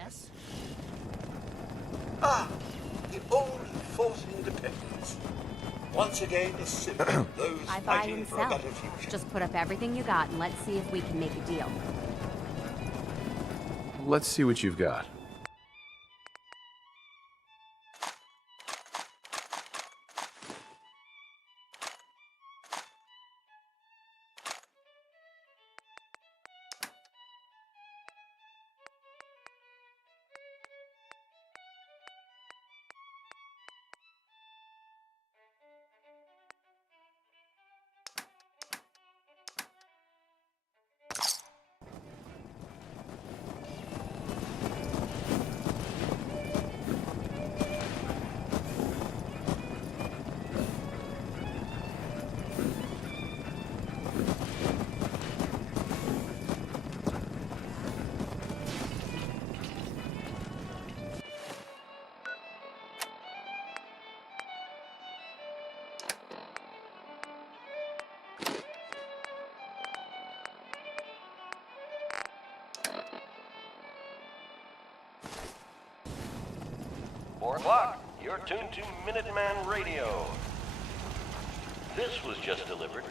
Yes? Ah, the old 14 detectives. Once again, a symbol of those I buy fighting and for a sell. better future. Just put up everything you got and let's see if we can make a deal. Let's see what you've got. You're tuned to Minuteman Radio. This was just delivered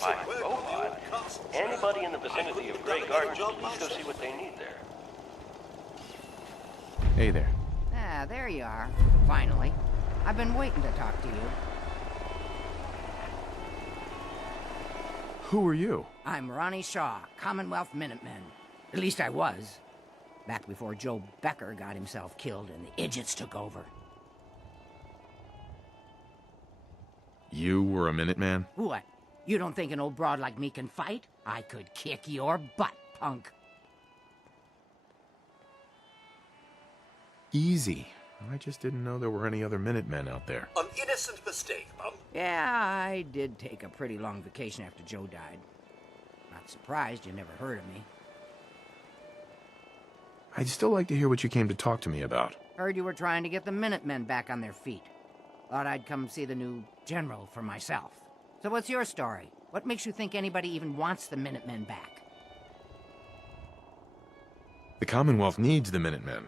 by robot. Anybody in the vicinity of Grey Gardens, please go see what they need there. Hey there. Ah, there you are. Finally. I've been waiting to talk to you. Who are you? I'm Ronnie Shaw, Commonwealth Minutemen. At least I was. Back before Joe Becker got himself killed and the idiots took over. You were a Minuteman? What? You don't think an old broad like me can fight? I could kick your butt, punk. Easy. I just didn't know there were any other Minutemen out there. An innocent mistake, Mum. Yeah, I did take a pretty long vacation after Joe died. Not surprised you never heard of me. I'd still like to hear what you came to talk to me about. Heard you were trying to get the Minutemen back on their feet. Thought I'd come see the new general for myself. So what's your story? What makes you think anybody even wants the Minutemen back? The Commonwealth needs the Minutemen.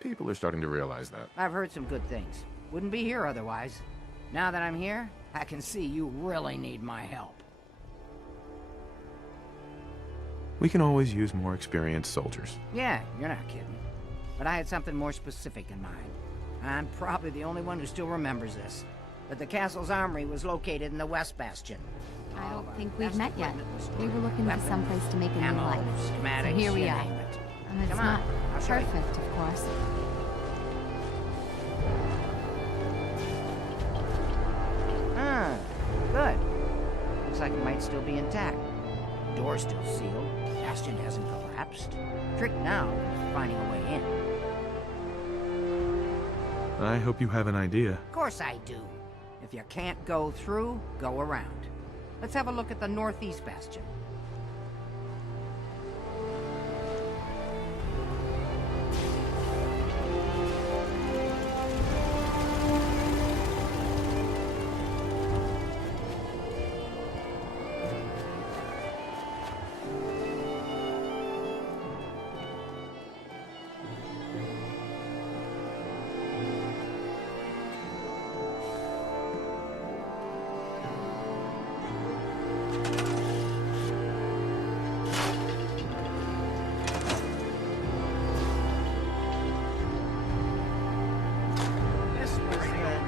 People are starting to realize that. I've heard some good things. Wouldn't be here otherwise. Now that I'm here, I can see you really need my help. We can always use more experienced soldiers. Yeah, you're not kidding. But I had something more specific in mind. I'm probably the only one who still remembers this. That the castle's armory was located in the West Bastion. I don't think we've met yet. We were looking for someplace to make a new life. So here we are. And it's not perfect, of course. Ah, good. Looks like it might still be intact. Door's still sealed. Bastion hasn't collapsed. Trick now is finding a way in. I hope you have an idea. Of course I do. If you can't go through, go around. Let's have a look at the Northeast Bastion.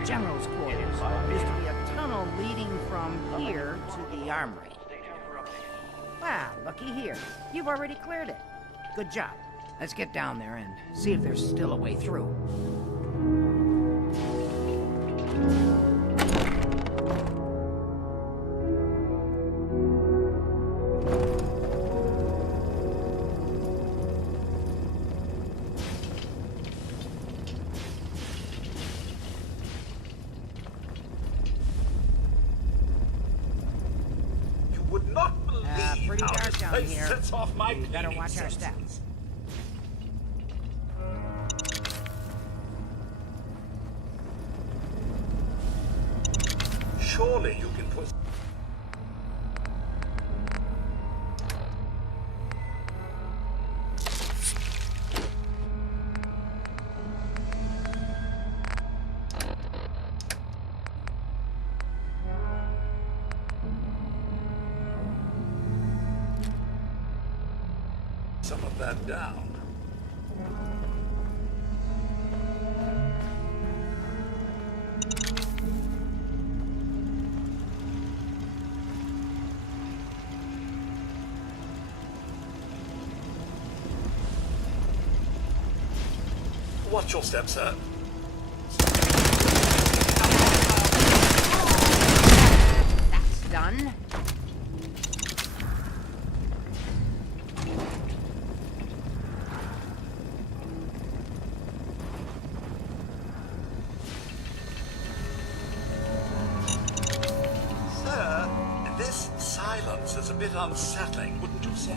General's quarters. There used to be a tunnel leading from here to the armory. Wow, looky here. You've already cleared it. Good job. Let's get down there and see if there's still a way through. Pretty dark down here. Sets off my We better watch our steps. Surely you can put... some of that down. Watch your step, sir. That's done. Sir, this silence is a bit unsettling, wouldn't you say?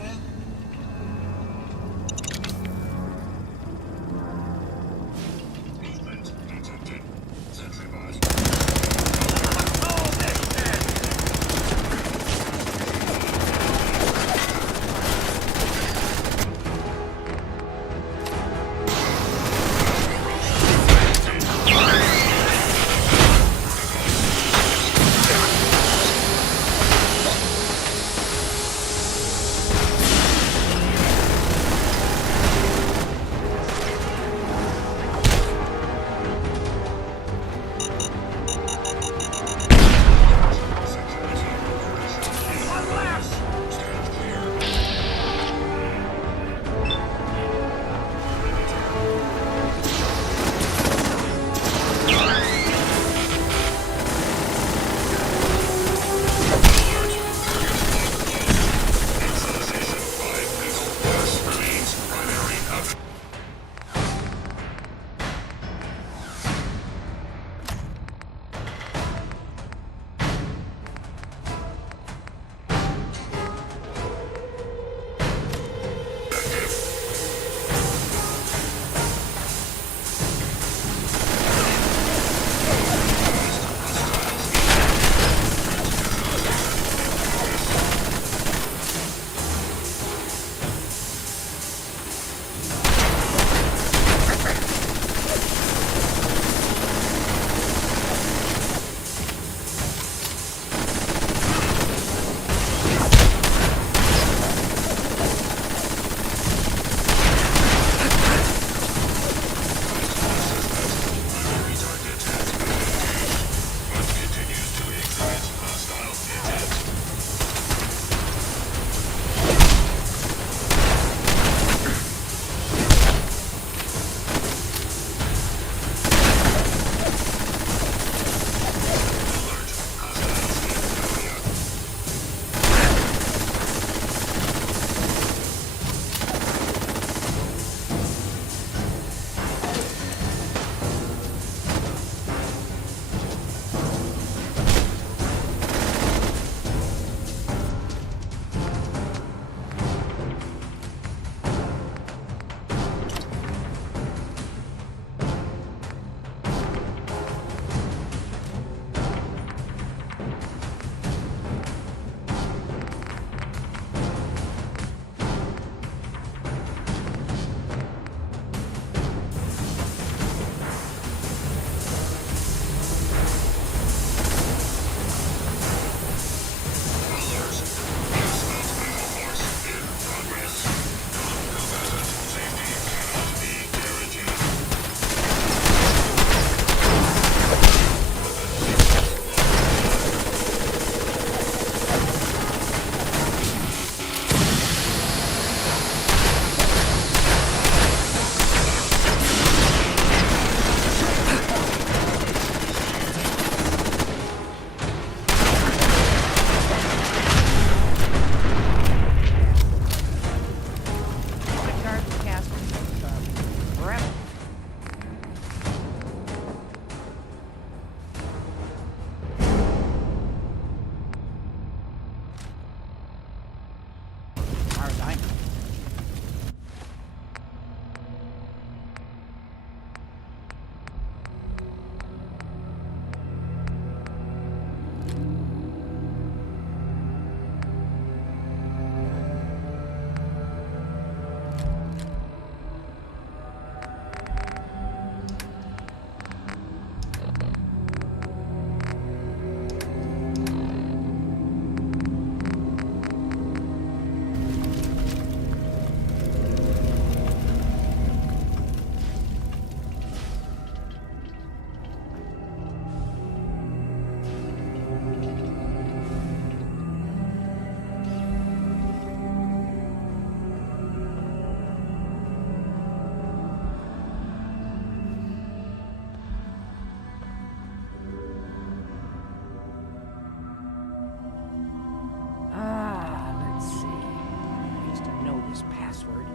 password.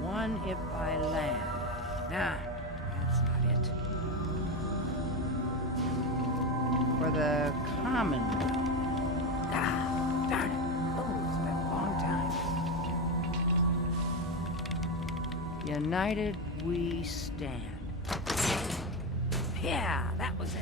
One if I land. Nah, that's not it. For the Commonwealth. Ah, darn it. Oh, it's been a long time. United we stand. Yeah, that was it.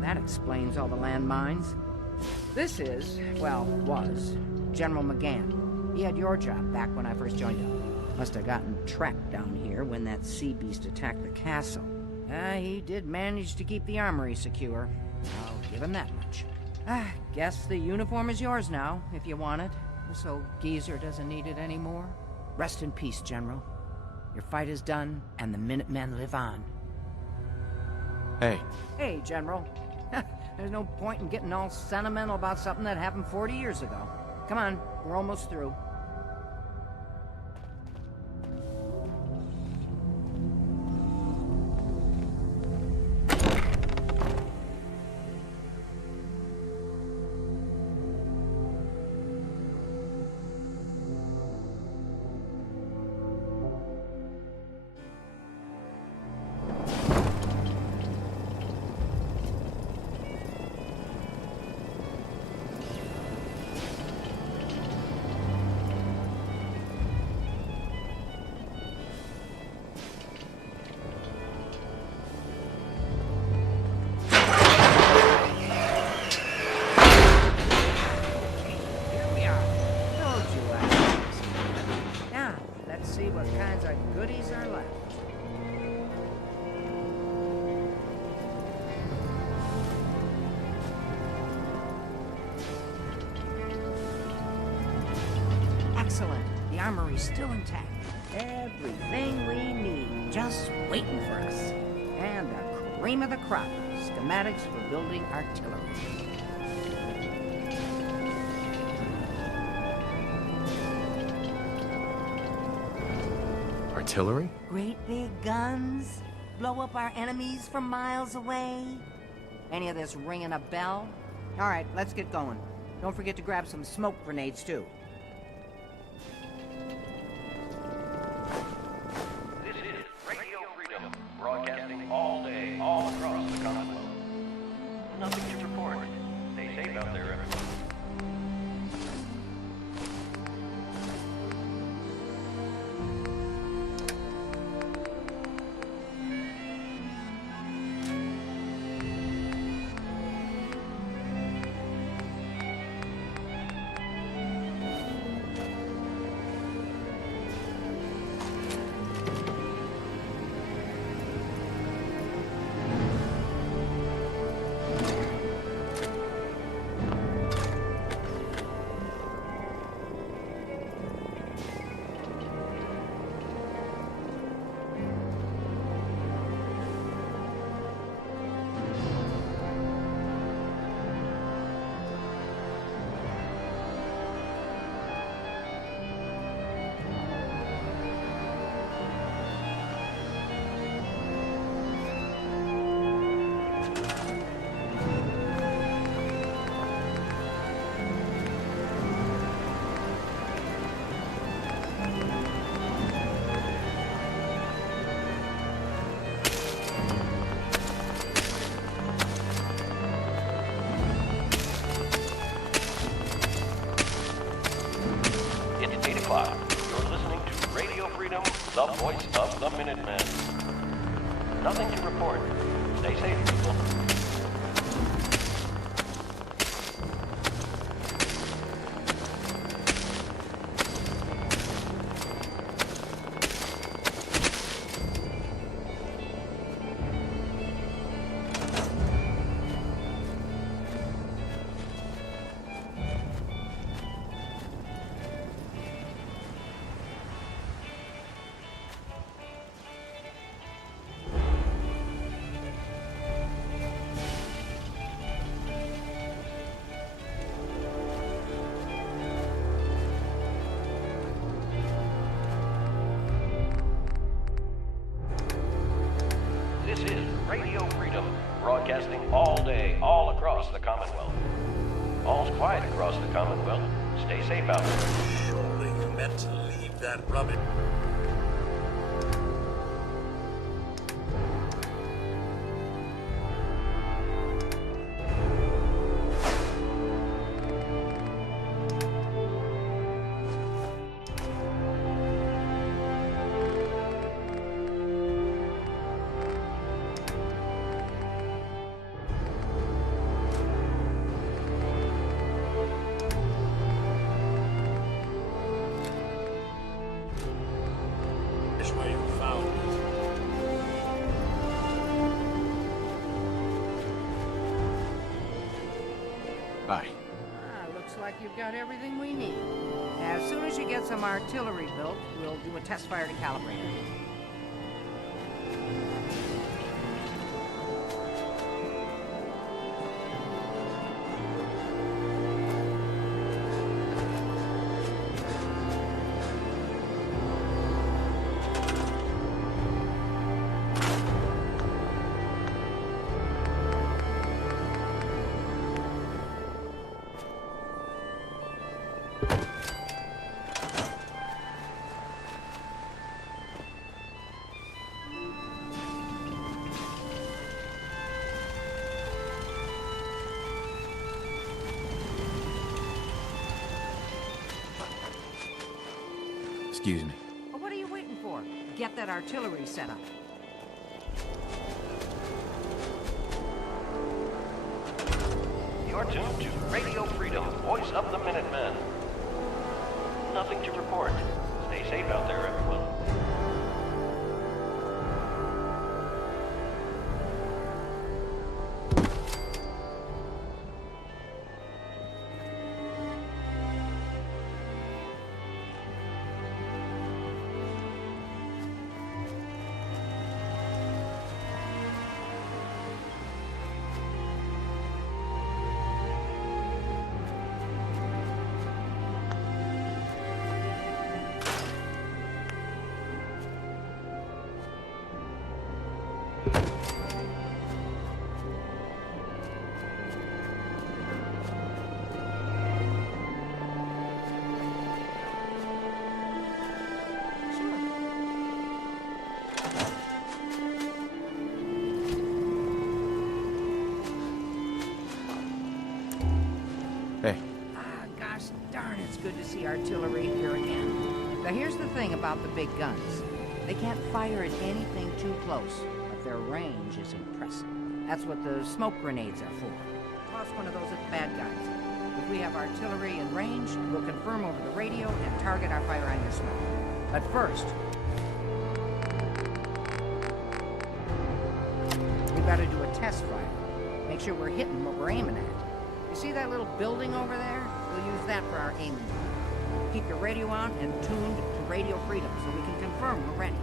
That explains all the landmines. This is, well, was, General McGann. He had your job back when I first joined him. Must have gotten trapped down here when that sea beast attacked the castle. He did manage to keep the armory secure. I'll give him that much. Guess the uniform is yours now, if you want it. So Geezer doesn't need it anymore. Rest in peace, General. Your fight is done, and the Minutemen live on. Hey. Hey, General. There's no point in getting all sentimental about something that happened 40 years ago. Come on, we're almost through. Excellent. The armory's still intact. Everything we need, just waiting for us. And the cream of the crop, schematics for building artillery. Artillery? Great big guns? Blow up our enemies from miles away? Any of this ringing a bell? All right, let's get going. Don't forget to grab some smoke grenades, too. This is Radio Freedom, broadcasting all day, all across the Commonwealth. Nothing to report. Stay safe out there, everyone. The voice of the Minutemen. Nothing to report. Stay safe, people. This is Radio Freedom, broadcasting all day, all across the Commonwealth. All's quiet across the Commonwealth. Stay safe out there. Surely you meant to leave that rubbish. Where you found it. Hi. Looks like you've got everything we need. As soon as you get some artillery built, we'll do a test fire to calibrate it. Excuse me. Well, what are you waiting for? Get that artillery set up. You're tuned to Radio Freedom, voice of the Minutemen. Nothing to report. Stay safe out there, everyone. Gosh darn, it's good to see artillery here again. Now here's the thing about the big guns. They can't fire at anything too close, but their range is impressive. That's what the smoke grenades are for. Toss one of those at the bad guys. If we have artillery in range, we'll confirm over the radio and target our fire on your smoke. But first, we gotta do a test fire. Make sure we're hitting what we're aiming at. You see that little building over there? We'll use that for our aiming. Keep your radio on and tuned to Radio Freedom so we can confirm we're ready.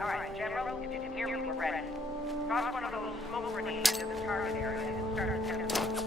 All right, General, if you can hear me, we're ready. Toss one of those smoke grenades into the target area and start a test fire.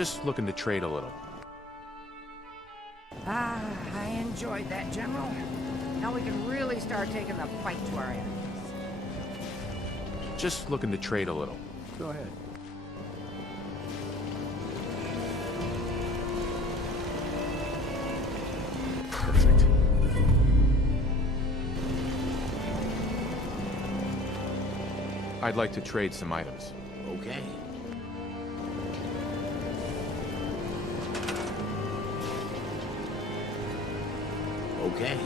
Just looking to trade a little. Ah, I enjoyed that, General. Now we can really start taking the fight to our enemies. Just looking to trade a little. Go ahead. Perfect. I'd like to trade some items. Okay. Okay.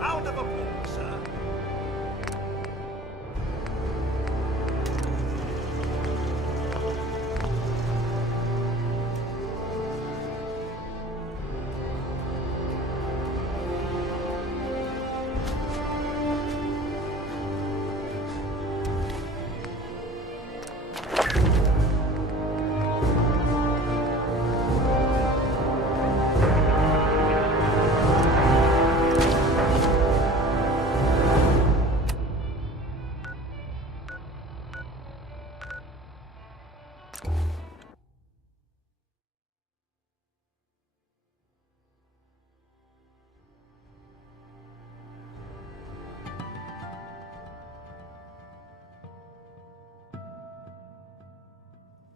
Round of applause, sir.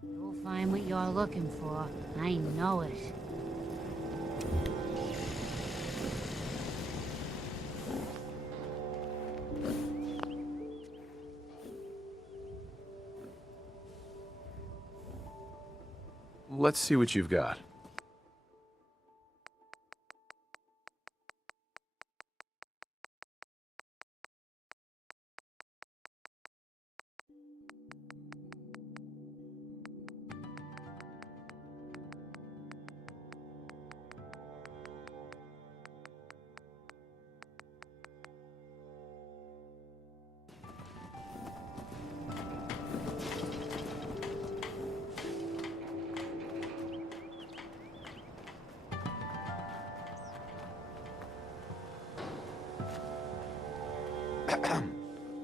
You'll find what you're looking for. I know it. Let's see what you've got.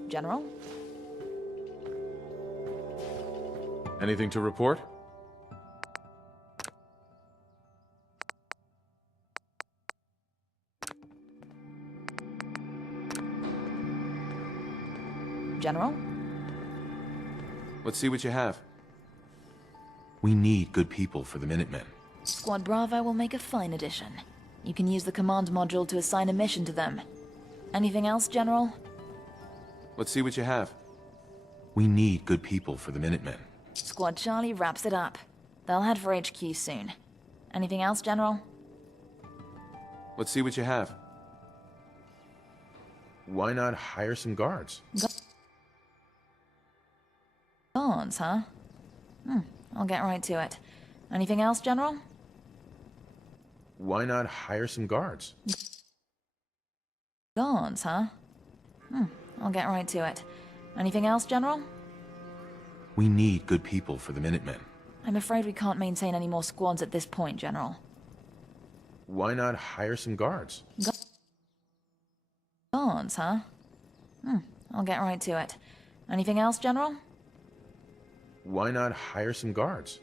General? Anything to report? General? Let's see what you have. We need good people for the Minutemen. Squad Bravo will make a fine addition. You can use the command module to assign a mission to them. Anything else, General? Let's see what you have. We need good people for the Minutemen. Squad Charlie wraps it up. They'll head for HQ soon. Anything else, General? Let's see what you have. Why not hire some guards? Guards, huh? I'll get right to it. Anything else, General? Why not hire some guards? Guards, huh? I'll get right to it. Anything else, General? We need good people for the Minutemen. I'm afraid we can't maintain any more squads at this point, General. Why not hire some guards? Guards, huh? I'll get right to it. Anything else, General? Why not hire some guards?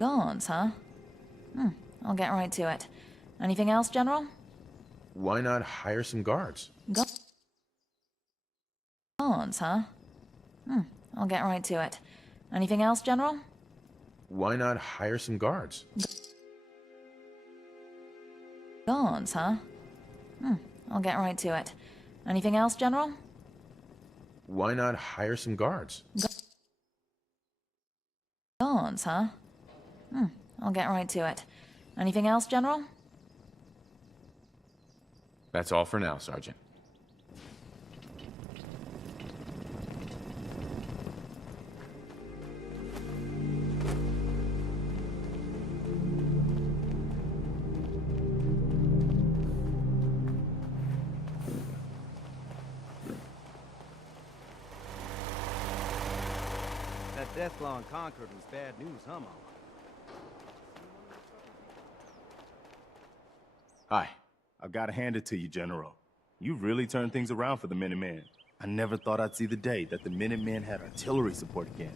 Guards, huh? I'll get right to it. Anything else, General? Why not hire some guards? Guards, huh? I'll get right to it. Anything else, General? Why not hire some guards? Guards, huh? I'll get right to it. Anything else, General? Why not hire some guards? Guards, huh? I'll get right to it. Anything else, General? That's all for now, Sergeant. That death claw in Concord was bad news, huh, Mama? Hi. I've got to hand it to you, General. You've really turned things around for the Minutemen. I never thought I'd see the day that the Minutemen had artillery support again.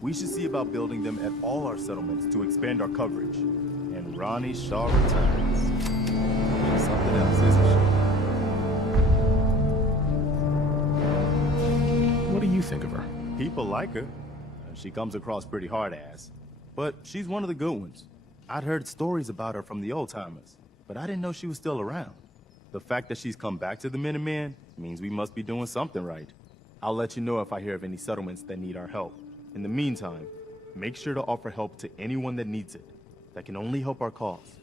We should see about building them at all our settlements to expand our coverage. And Ronnie Shaw returns. She's something else, isn't she? What do you think of her? People like her. She comes across pretty hard-ass. But she's one of the good ones. I'd heard stories about her from the old-timers, but I didn't know she was still around. The fact that she's come back to the Minutemen means we must be doing something right. I'll let you know if I hear of any settlements that need our help. In the meantime, make sure to offer help to anyone that needs it. That can only help our cause.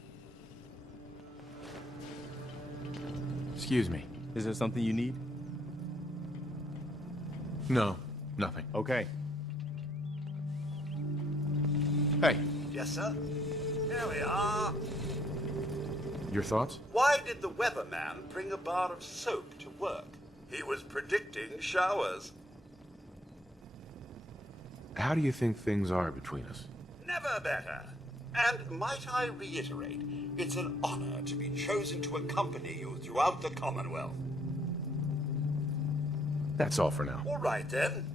Excuse me. Is there something you need? No, nothing. Okay. Hey. Yes, sir? Here we are. Your thoughts? Why did the weatherman bring a bar of soap to work? He was predicting showers. How do you think things are between us? Never better. And might I reiterate, it's an honor to be chosen to accompany you throughout the Commonwealth. That's all for now. All right, then.